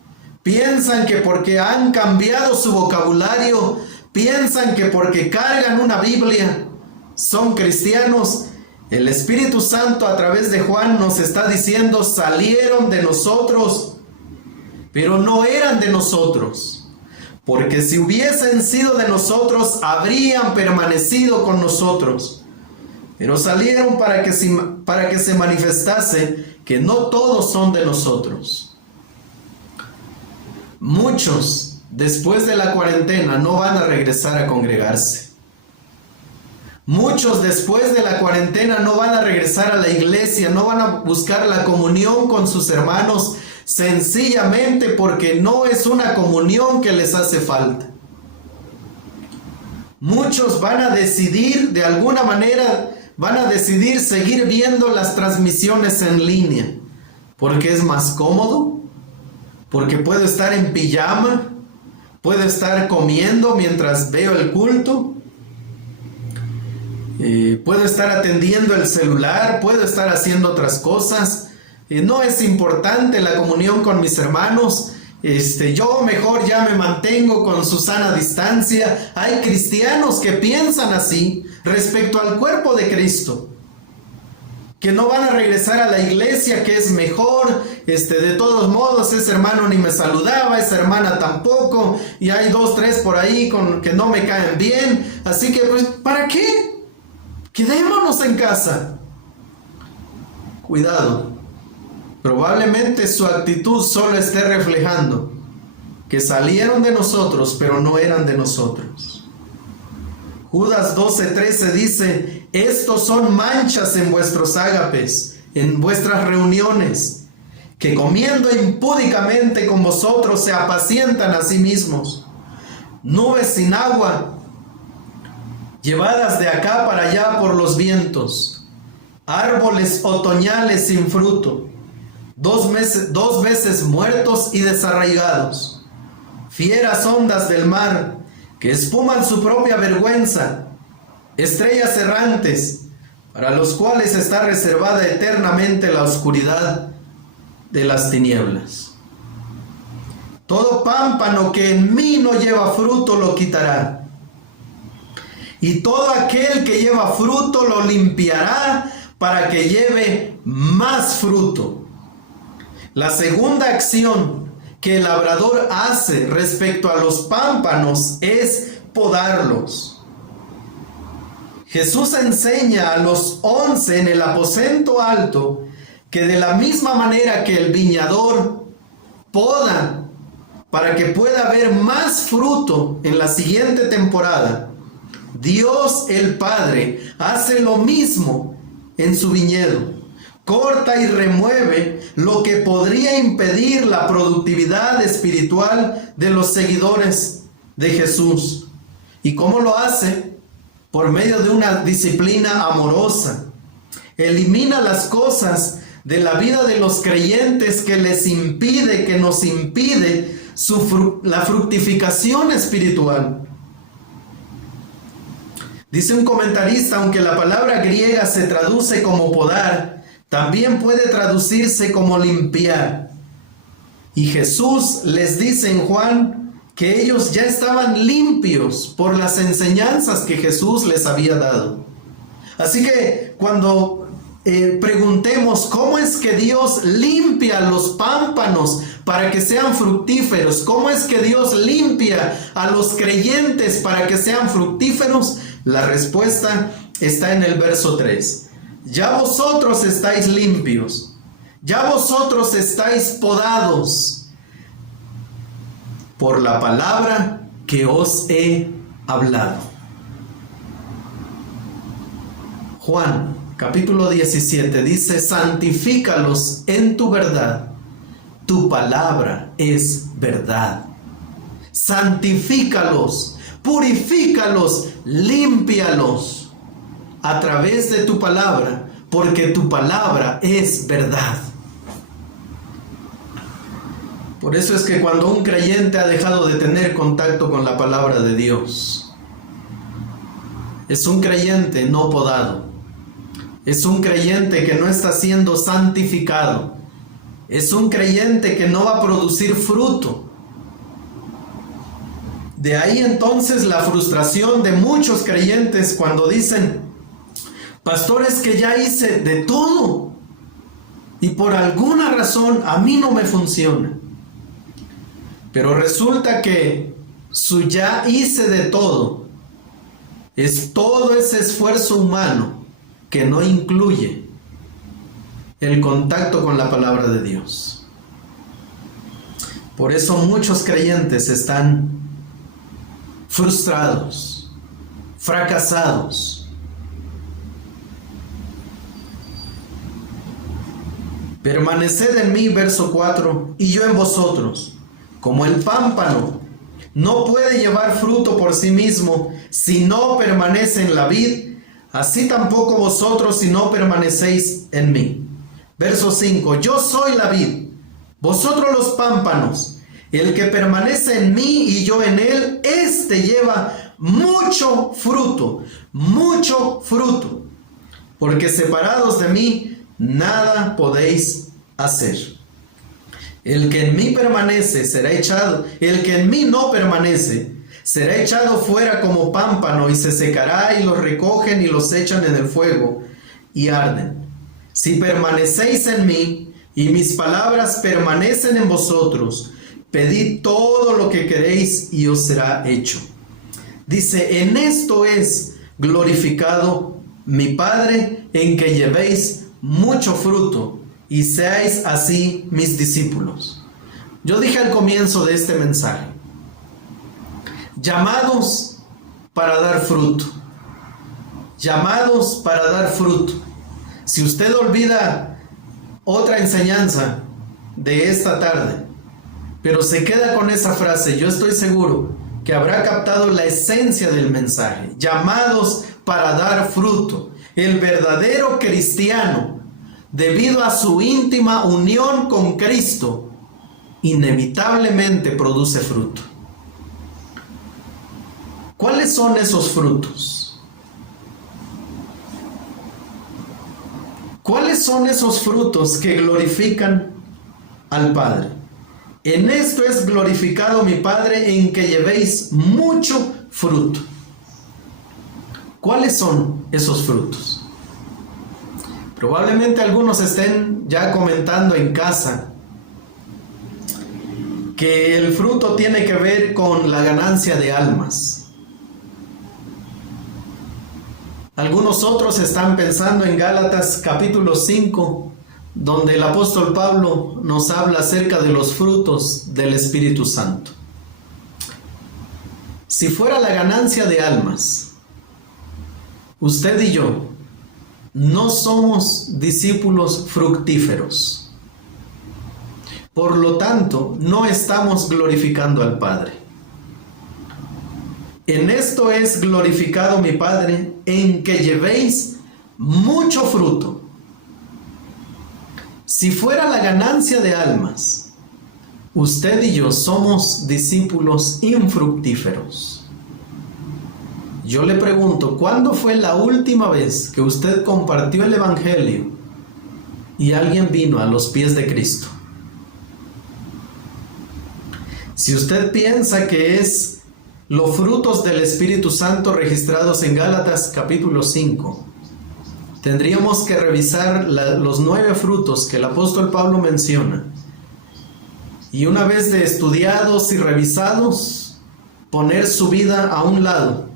piensan que porque han cambiado su vocabulario, piensan que porque cargan una Biblia, son cristianos. El Espíritu Santo a través de Juan nos está diciendo, salieron de nosotros, pero no eran de nosotros. Porque si hubiesen sido de nosotros, habrían permanecido con nosotros. Pero salieron para que se manifestase que no todos son de nosotros. Muchos, después de la cuarentena, no van a regresar a congregarse. Muchos después de la cuarentena no van a regresar a la iglesia, no van a buscar la comunión con sus hermanos, sencillamente porque no es una comunión que les hace falta. Muchos van a decidir, de alguna manera, van a decidir seguir viendo las transmisiones en línea, porque es más cómodo, porque puedo estar en pijama, puedo estar comiendo mientras veo el culto, puedo estar atendiendo el celular, puedo estar haciendo otras cosas. No es importante la comunión con mis hermanos. Yo mejor ya me mantengo con su sana distancia. Hay cristianos que piensan así respecto al cuerpo de Cristo, que no van a regresar a la iglesia, que es mejor. De todos modos, ese hermano ni me saludaba, esa hermana tampoco, y hay 2, 3 por ahí que no me caen bien. Así que, pues, ¿para qué? Quedémonos en casa. Cuidado. Probablemente su actitud solo esté reflejando que salieron de nosotros, pero no eran de nosotros. Judas 12:13 dice, estos son manchas en vuestros ágapes, en vuestras reuniones, que comiendo impúdicamente con vosotros se apacientan a sí mismos. Nubes sin agua, llevadas de acá para allá por los vientos. Árboles otoñales sin fruto. 2 veces muertos y desarraigados. Fieras ondas del mar, que espuman su propia vergüenza. Estrellas errantes, para los cuales está reservada eternamente la oscuridad de las tinieblas. Todo pámpano que en mí no lleva fruto lo quitará. Y todo aquel que lleva fruto lo limpiará para que lleve más fruto. La segunda acción que el labrador hace respecto a los pámpanos es podarlos. Jesús enseña a los 11 en el aposento alto que de la misma manera que el viñador poda para que pueda haber más fruto en la siguiente temporada, Dios el Padre hace lo mismo en su viñedo. Corta y remueve lo que podría impedir la productividad espiritual de los seguidores de Jesús. ¿Y cómo lo hace? Por medio de una disciplina amorosa. Elimina las cosas de la vida de los creyentes que nos impide la fructificación espiritual. Dice un comentarista, aunque la palabra griega se traduce como podar, también puede traducirse como limpiar. Y Jesús les dice en Juan que ellos ya estaban limpios por las enseñanzas que Jesús les había dado. Así que cuando preguntemos cómo es que Dios limpia los pámpanos para que sean fructíferos, cómo es que Dios limpia a los creyentes para que sean fructíferos, la respuesta está en el verso 3. Ya vosotros estáis limpios, ya vosotros estáis podados por la palabra que os he hablado. Juan capítulo 17 dice: santifícalos en tu verdad, tu palabra es verdad. Santifícalos, purifícalos, límpialos a través de tu palabra, porque tu palabra es verdad. Por eso es que cuando un creyente ha dejado de tener contacto con la palabra de Dios, es un creyente no podado. Es un creyente que no está siendo santificado. Es un creyente que no va a producir fruto. De ahí entonces la frustración de muchos creyentes cuando dicen: pastor, es que ya hice de todo y por alguna razón a mí no me funciona. Pero resulta que su ya hice de todo es todo ese esfuerzo humano que no incluye el contacto con la palabra de Dios. Por eso muchos creyentes están frustrados, fracasados. Permaneced en mí, verso 4, y yo en vosotros. Como el pámpano no puede llevar fruto por sí mismo si no permanece en la vid, así tampoco vosotros si no permanecéis en mí. Verso 5. Yo soy la vid, vosotros los pámpanos. El que permanece en mí y yo en él, éste lleva mucho fruto, porque separados de mí nada podéis hacer. El que en mí permanece será echado, el que en mí no permanece será echado fuera como pámpano y se secará, y los recogen y los echan en el fuego y arden. Si permanecéis en mí y mis palabras permanecen en vosotros, pedid todo lo que queréis y os será hecho. Dice: en esto es glorificado mi Padre, en que llevéis mucho fruto y seáis así mis discípulos. Yo dije al comienzo de este mensaje: llamados para dar fruto. Llamados para dar fruto. Si usted olvida otra enseñanza de esta tarde, pero se queda con esa frase, yo estoy seguro que habrá captado la esencia del mensaje. Llamados para dar fruto. El verdadero cristiano, debido a su íntima unión con Cristo, inevitablemente produce fruto. ¿Cuáles son esos frutos? ¿Cuáles son esos frutos que glorifican al Padre? En esto es glorificado mi Padre, en que llevéis mucho fruto. ¿Cuáles son esos frutos? Probablemente algunos estén ya comentando en casa que el fruto tiene que ver con la ganancia de almas. Algunos otros están pensando en Gálatas capítulo 5, donde el apóstol Pablo nos habla acerca de los frutos del Espíritu Santo. Si fuera la ganancia de almas, usted y yo no somos discípulos fructíferos. Por lo tanto, no estamos glorificando al Padre. En esto es glorificado mi Padre, en que llevéis mucho fruto. Si fuera la ganancia de almas, usted y yo somos discípulos infructíferos. Yo le pregunto, ¿cuándo fue la última vez que usted compartió el Evangelio y alguien vino a los pies de Cristo? Si usted piensa que es los frutos del Espíritu Santo registrados en Gálatas capítulo 5, tendríamos que revisar los 9 frutos que el apóstol Pablo menciona. Y una vez de estudiados y revisados, poner su vida a un lado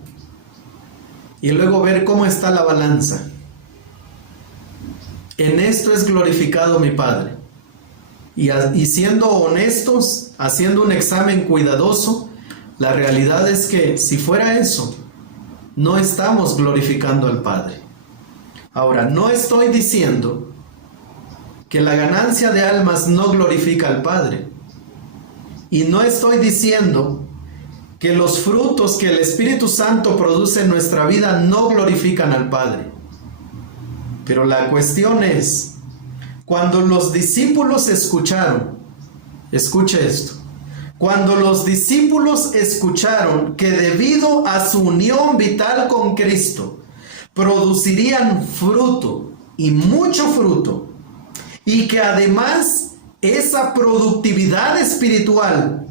y luego ver cómo está la balanza. En esto es glorificado mi Padre. Y siendo honestos, haciendo un examen cuidadoso, la realidad es que si fuera eso, no estamos glorificando al Padre. Ahora, no estoy diciendo que la ganancia de almas no glorifica al Padre. Y no estoy diciendo que los frutos que el Espíritu Santo produce en nuestra vida no glorifican al Padre. Pero la cuestión es, cuando los discípulos escucharon, escuche esto, cuando los discípulos escucharon que debido a su unión vital con Cristo, producirían fruto y mucho fruto, y que además esa productividad espiritual,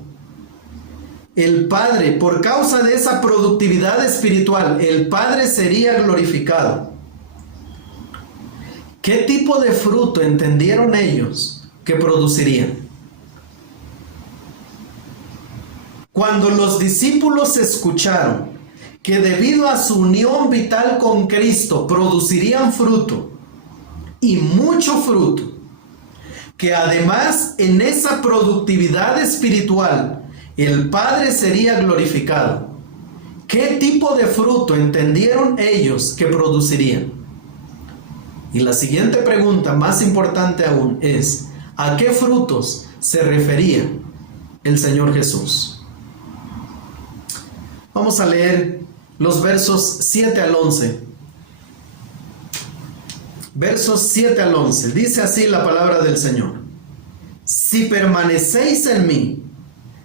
el Padre, por causa de esa productividad espiritual, el Padre sería glorificado. ¿Qué tipo de fruto entendieron ellos que producirían? Cuando los discípulos escucharon que debido a su unión vital con Cristo producirían fruto y mucho fruto, que además en esa productividad espiritual el Padre sería glorificado, ¿qué tipo de fruto entendieron ellos que producirían? Y la siguiente pregunta, más importante aún, es: ¿a qué frutos se refería el Señor Jesús? Vamos a leer los versos 7 al 11. Versos 7 al 11. Dice así la palabra del Señor: Si permanecéis en mí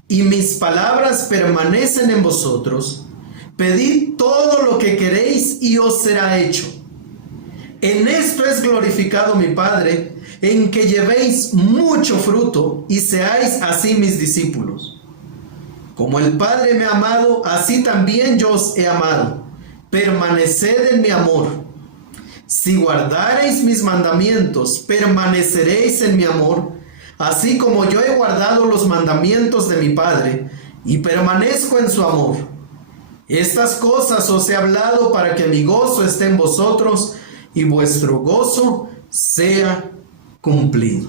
y mis palabras permanecen en vosotros, pedid todo lo que queréis y os será hecho. En esto es glorificado mi Padre, en que llevéis mucho fruto y seáis así mis discípulos. Como el Padre me ha amado, así también yo os he amado. Permaneced en mi amor. Si guardareis mis mandamientos, permaneceréis en mi amor, así como yo he guardado los mandamientos de mi Padre y permanezco en su amor. Estas cosas os he hablado para que mi gozo esté en vosotros y vuestro gozo sea cumplido.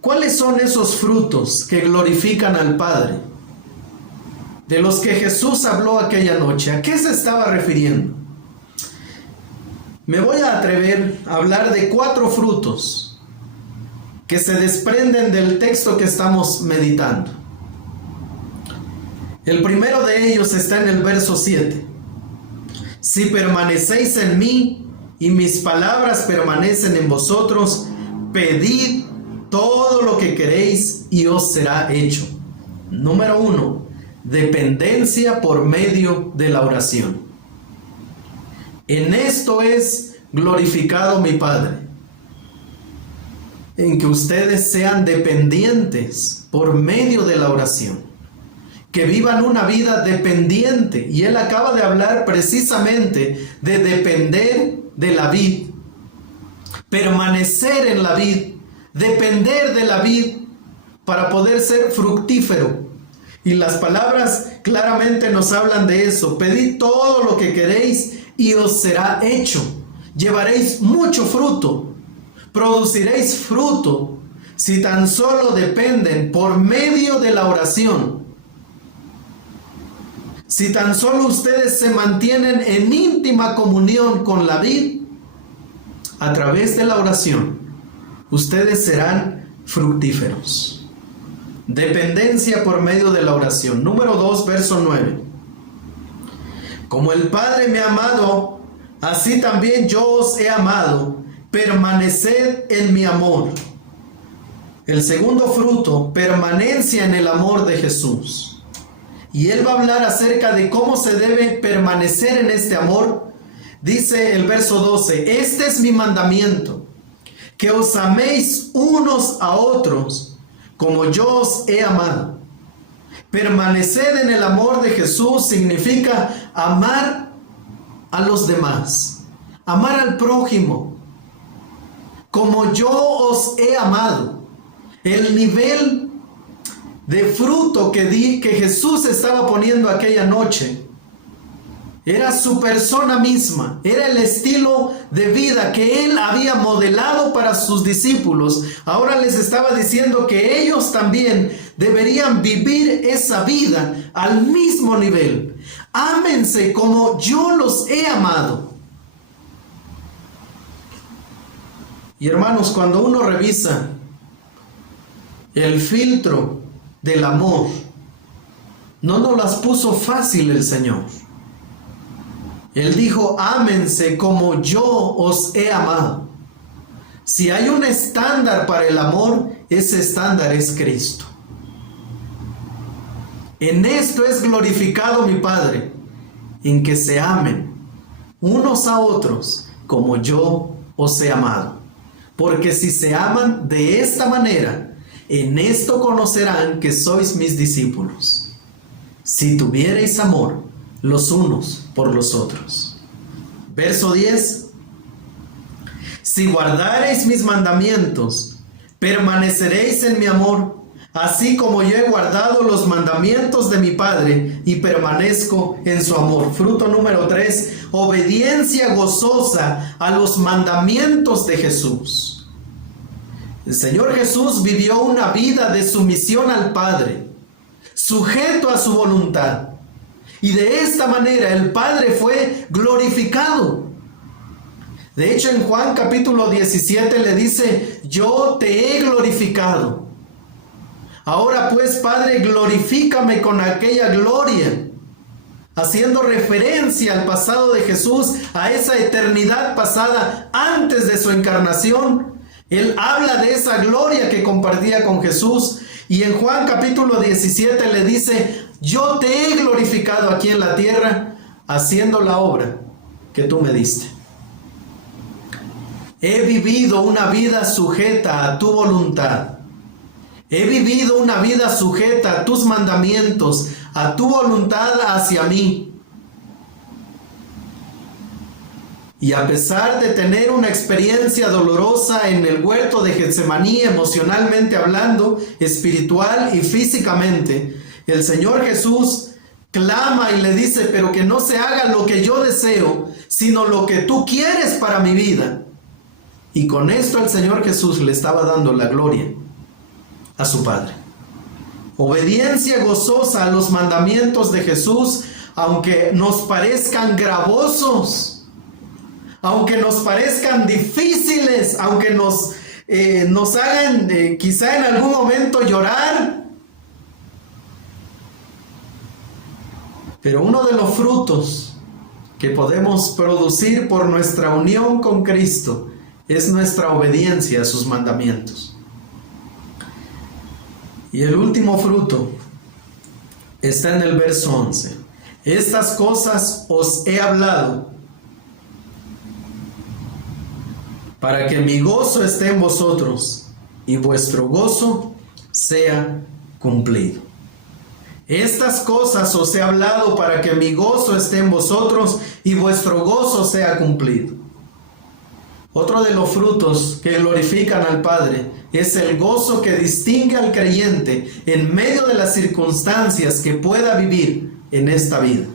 ¿Cuáles son esos frutos que glorifican al Padre, de los que Jesús habló aquella noche? ¿A qué se estaba refiriendo? Me voy a atrever a hablar de 4 frutos que se desprenden del texto que estamos meditando. El primero de ellos está en el verso 7. Si permanecéis en mí y mis palabras permanecen en vosotros, pedid todo lo que queréis y os será hecho. Número 1, dependencia por medio de la oración. En esto es glorificado mi Padre, en que ustedes sean dependientes por medio de la oración, que vivan una vida dependiente. Y él acaba de hablar precisamente de depender de la vid, permanecer en la vid, depender de la vid para poder ser fructífero. Y las palabras claramente nos hablan de eso: pedid todo lo que queréis y os será hecho. Llevaréis mucho fruto, produciréis fruto, si tan solo dependen por medio de la oración. Si tan solo ustedes se mantienen en íntima comunión con la vid, a través de la oración, ustedes serán fructíferos. Dependencia por medio de la oración. Número 2, verso 9. Como el Padre me ha amado, así también yo os he amado. Permaneced en mi amor. El segundo fruto, permanencia en el amor de Jesús. Y él va a hablar acerca de cómo se debe permanecer en este amor. Dice el verso 12: este es mi mandamiento, que os améis unos a otros como yo os he amado. Permanecer en el amor de Jesús significa amar a los demás, amar al prójimo, como yo os he amado. El nivel de fruto que Jesús estaba poniendo aquella noche era su persona misma, era el estilo de vida que él había modelado para sus discípulos. Ahora les estaba diciendo que ellos también deberían vivir esa vida al mismo nivel. Ámense como yo los he amado. Y hermanos, cuando uno revisa el filtro del amor, no nos las puso fácil el Señor. Él dijo, ámense como yo os he amado. Si hay un estándar para el amor, ese estándar es Cristo. En esto es glorificado mi Padre, en que se amen unos a otros como yo os he amado. Porque si se aman de esta manera, en esto conocerán que sois mis discípulos, si tuviereis amor los unos por los otros. Verso 10. Si guardareis mis mandamientos, permaneceréis en mi amor, así como yo he guardado los mandamientos de mi Padre y permanezco en su amor. Fruto número 3, obediencia gozosa a los mandamientos de Jesús. El Señor Jesús vivió una vida de sumisión al Padre, sujeto a su voluntad. Y de esta manera el Padre fue glorificado. De hecho, en Juan capítulo 17 le dice, yo te he glorificado. Ahora pues, Padre, glorifícame con aquella gloria. Haciendo referencia al pasado de Jesús, a esa eternidad pasada antes de su encarnación. Él habla de esa gloria que compartía con Jesús. Y en Juan capítulo 17 le dice, yo te he glorificado aquí en la tierra, haciendo la obra que tú me diste. He vivido una vida sujeta a tu voluntad. He vivido una vida sujeta a tus mandamientos, a tu voluntad hacia mí. Y a pesar de tener una experiencia dolorosa en el huerto de Getsemaní, emocionalmente hablando, espiritual y físicamente, el Señor Jesús clama y le dice, pero que no se haga lo que yo deseo, sino lo que tú quieres para mi vida. Y con esto el Señor Jesús le estaba dando la gloria a su Padre. Obediencia gozosa a los mandamientos de Jesús, aunque nos parezcan gravosos, aunque nos parezcan difíciles, aunque nos hagan quizá en algún momento llorar. Pero uno de los frutos que podemos producir por nuestra unión con Cristo es nuestra obediencia a sus mandamientos. Y el último fruto está en el verso 11. Estas cosas os he hablado para que mi gozo esté en vosotros y vuestro gozo sea cumplido. Estas cosas os he hablado para que mi gozo esté en vosotros y vuestro gozo sea cumplido. Otro de los frutos que glorifican al Padre es el gozo que distingue al creyente en medio de las circunstancias que pueda vivir en esta vida.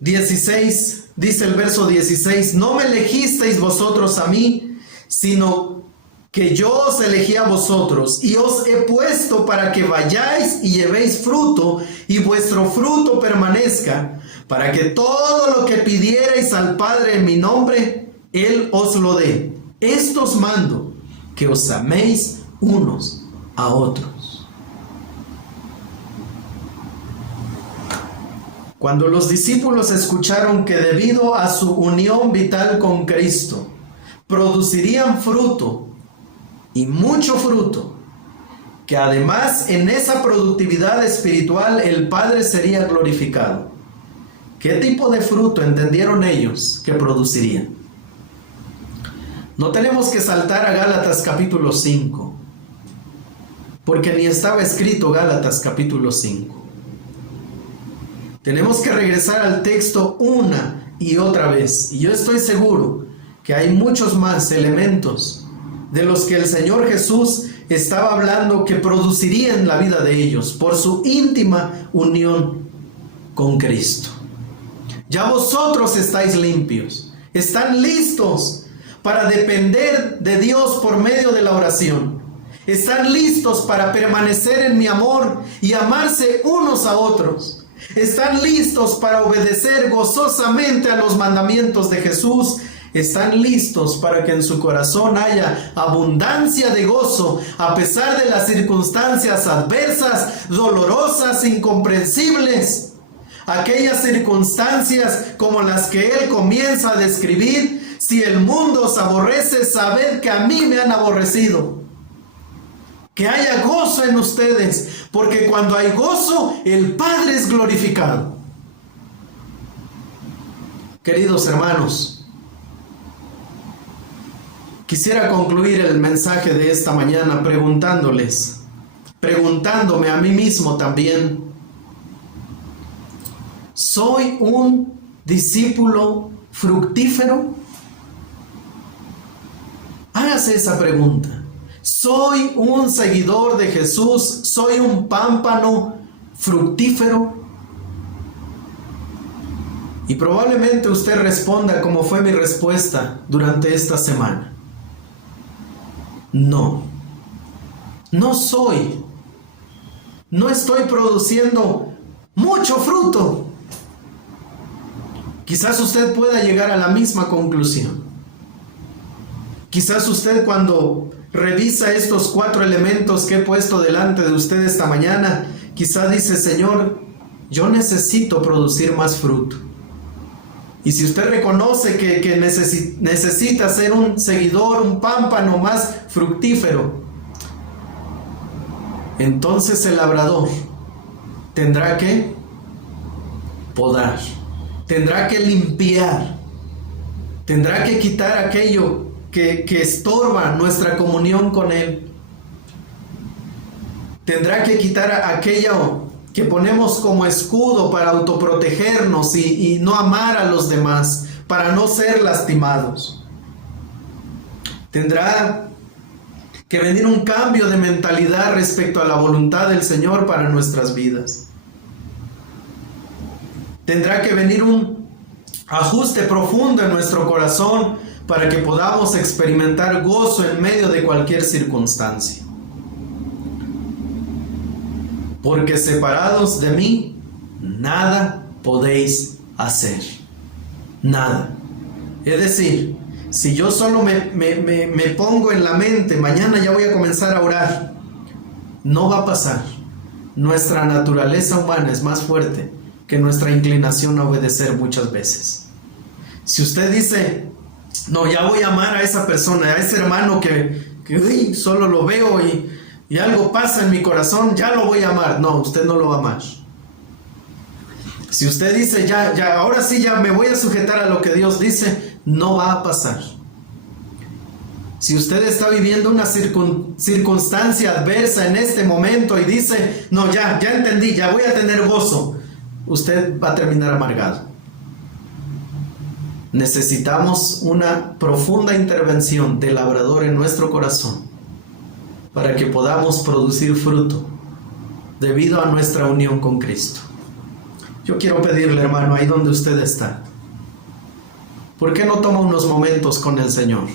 16, dice el verso 16, no me elegisteis vosotros a mí, sino que yo os elegí a vosotros y os he puesto para que vayáis y llevéis fruto y vuestro fruto permanezca, para que todo lo que pidierais al Padre en mi nombre, Él os lo dé. Esto os mando, que os améis unos a otros. Cuando los discípulos escucharon que debido a su unión vital con Cristo, producirían fruto, y mucho fruto, que además en esa productividad espiritual el Padre sería glorificado. ¿Qué tipo de fruto entendieron ellos que producirían? No tenemos que saltar a Gálatas capítulo 5, porque ni estaba escrito Gálatas capítulo 5. Tenemos que regresar al texto una y otra vez. Y yo estoy seguro que hay muchos más elementos de los que el Señor Jesús estaba hablando que producirían la vida de ellos por su íntima unión con Cristo. Ya vosotros estáis limpios, están listos para depender de Dios por medio de la oración. Están listos para permanecer en mi amor y amarse unos a otros. Están listos para obedecer gozosamente a los mandamientos de Jesús. Están listos para que en su corazón haya abundancia de gozo a pesar de las circunstancias adversas, dolorosas, incomprensibles. Aquellas circunstancias como las que él comienza a describir. Si el mundo os aborrece, sabed que a mí me han aborrecido. Que haya gozo en ustedes, porque cuando hay gozo, el Padre es glorificado. Queridos hermanos, quisiera concluir el mensaje de esta mañana preguntándome a mí mismo también: ¿soy un discípulo fructífero? Hágase esa pregunta. ¿Soy un seguidor de Jesús? ¿Soy un pámpano fructífero? Y probablemente usted responda como fue mi respuesta durante esta semana. No soy. No estoy produciendo mucho fruto. Quizás usted pueda llegar a la misma conclusión. Quizás usted, cuando revisa estos 4 elementos que he puesto delante de usted esta mañana, quizá dice: Señor, yo necesito producir más fruto. Y si usted reconoce que necesita ser un seguidor, un pámpano más fructífero, entonces el labrador tendrá que podar, tendrá que limpiar, tendrá que quitar aquello que estorba nuestra comunión con Él. Tendrá que quitar aquello que ponemos como escudo para autoprotegernos y no amar a los demás, para no ser lastimados. Tendrá que venir un cambio de mentalidad respecto a la voluntad del Señor para nuestras vidas. Tendrá que venir un ajuste profundo en nuestro corazón para que podamos experimentar gozo en medio de cualquier circunstancia. Porque separados de mí, nada podéis hacer. Nada. Es decir, si yo solo me pongo en la mente, mañana ya voy a comenzar a orar, no va a pasar. Nuestra naturaleza humana es más fuerte que nuestra inclinación a obedecer muchas veces. Si usted dice: no, ya voy a amar a esa persona, a ese hermano que solo lo veo y algo pasa en mi corazón, ya lo voy a amar. No, usted no lo va a amar. Si usted dice: ya, ahora sí, ya me voy a sujetar a lo que Dios dice, no va a pasar. Si usted está viviendo una circunstancia adversa en este momento y dice: no, ya entendí, ya voy a tener gozo, usted va a terminar amargado. Necesitamos una profunda intervención del labrador en nuestro corazón para que podamos producir fruto debido a nuestra unión con Cristo. Yo quiero pedirle, hermano, ahí donde usted está, ¿por qué no toma unos momentos con el Señor?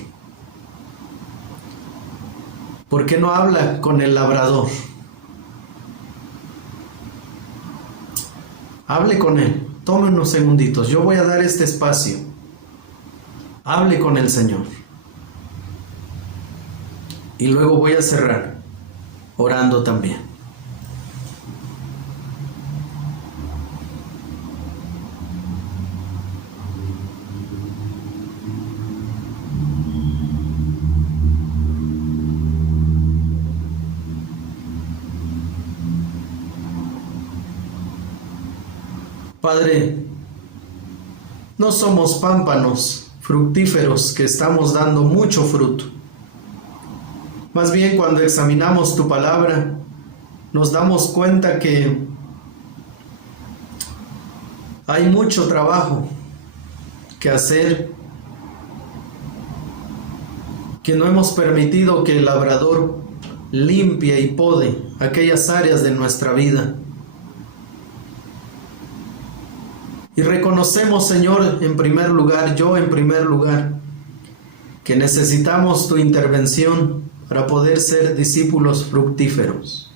¿Por qué no habla con el labrador? Hable con Él, tome unos segunditos, yo voy a dar este espacio. Hable con el Señor. Y luego voy a cerrar orando también. Padre, no somos pámpanos fructíferos, que estamos dando mucho fruto. Más bien, cuando examinamos tu palabra, nos damos cuenta que hay mucho trabajo que hacer, que no hemos permitido que el labrador limpie y pode aquellas áreas de nuestra vida. Y reconocemos, Señor, en primer lugar, yo en primer lugar, que necesitamos tu intervención para poder ser discípulos fructíferos.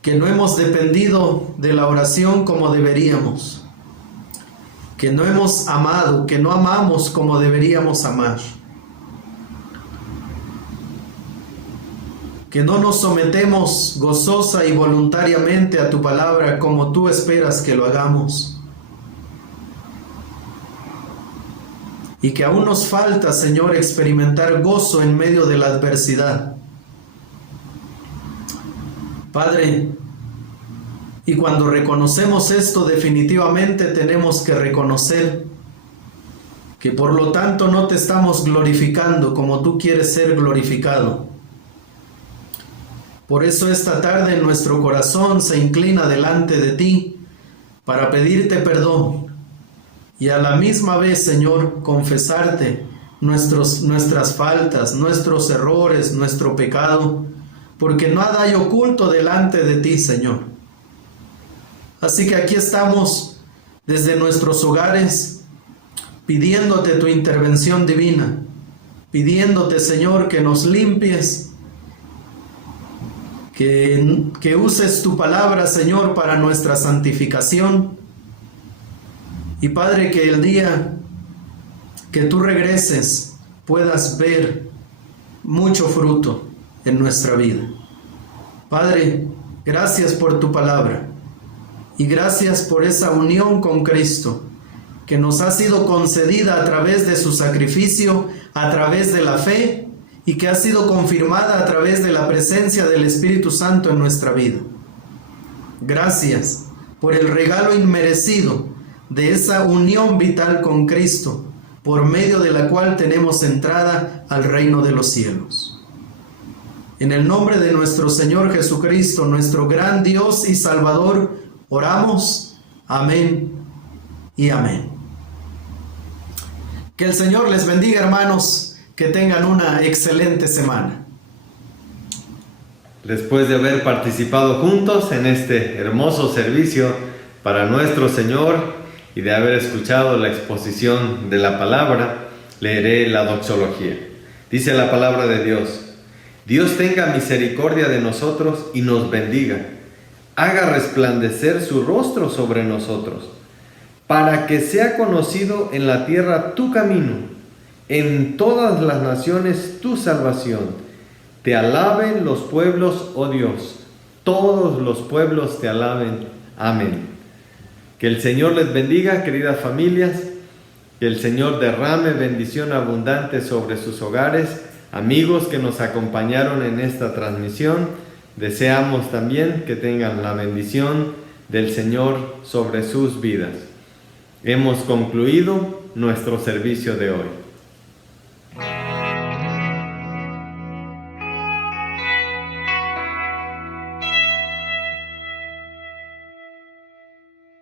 Que no hemos dependido de la oración como deberíamos. Que no hemos amado, que no amamos como deberíamos amar. Que no nos sometemos gozosa y voluntariamente a tu palabra como tú esperas que lo hagamos. Y que aún nos falta, Señor, experimentar gozo en medio de la adversidad. Padre, y cuando reconocemos esto, definitivamente tenemos que reconocer que por lo tanto no te estamos glorificando como tú quieres ser glorificado. Por eso esta tarde nuestro corazón se inclina delante de ti para pedirte perdón y a la misma vez, Señor, confesarte nuestras faltas, nuestros errores, nuestro pecado, porque nada hay oculto delante de ti, Señor. Así que aquí estamos desde nuestros hogares pidiéndote tu intervención divina, pidiéndote, Señor, que nos limpies, que uses tu palabra, Señor, para nuestra santificación. Y Padre, que el día que tú regreses puedas ver mucho fruto en nuestra vida. Padre, gracias por tu palabra y gracias por esa unión con Cristo que nos ha sido concedida a través de su sacrificio, a través de la fe, y que ha sido confirmada a través de la presencia del Espíritu Santo en nuestra vida. Gracias por el regalo inmerecido de esa unión vital con Cristo, por medio de la cual tenemos entrada al reino de los cielos. En el nombre de nuestro Señor Jesucristo, nuestro gran Dios y Salvador, oramos. Amén y amén. Que el Señor les bendiga, hermanos. Que tengan una excelente semana. Después de haber participado juntos en este hermoso servicio para nuestro Señor y de haber escuchado la exposición de la palabra, leeré la doxología. Dice la palabra de Dios: Dios tenga misericordia de nosotros y nos bendiga, haga resplandecer su rostro sobre nosotros, para que sea conocido en la tierra tu camino, en todas las naciones tu salvación. Te alaben los pueblos, oh Dios, todos los pueblos te alaben. Amén. Que el Señor les bendiga, queridas familias, que el Señor derrame bendición abundante sobre sus hogares. Amigos que nos acompañaron en esta transmisión, deseamos también que tengan la bendición del Señor sobre sus vidas. Hemos concluido nuestro servicio de hoy.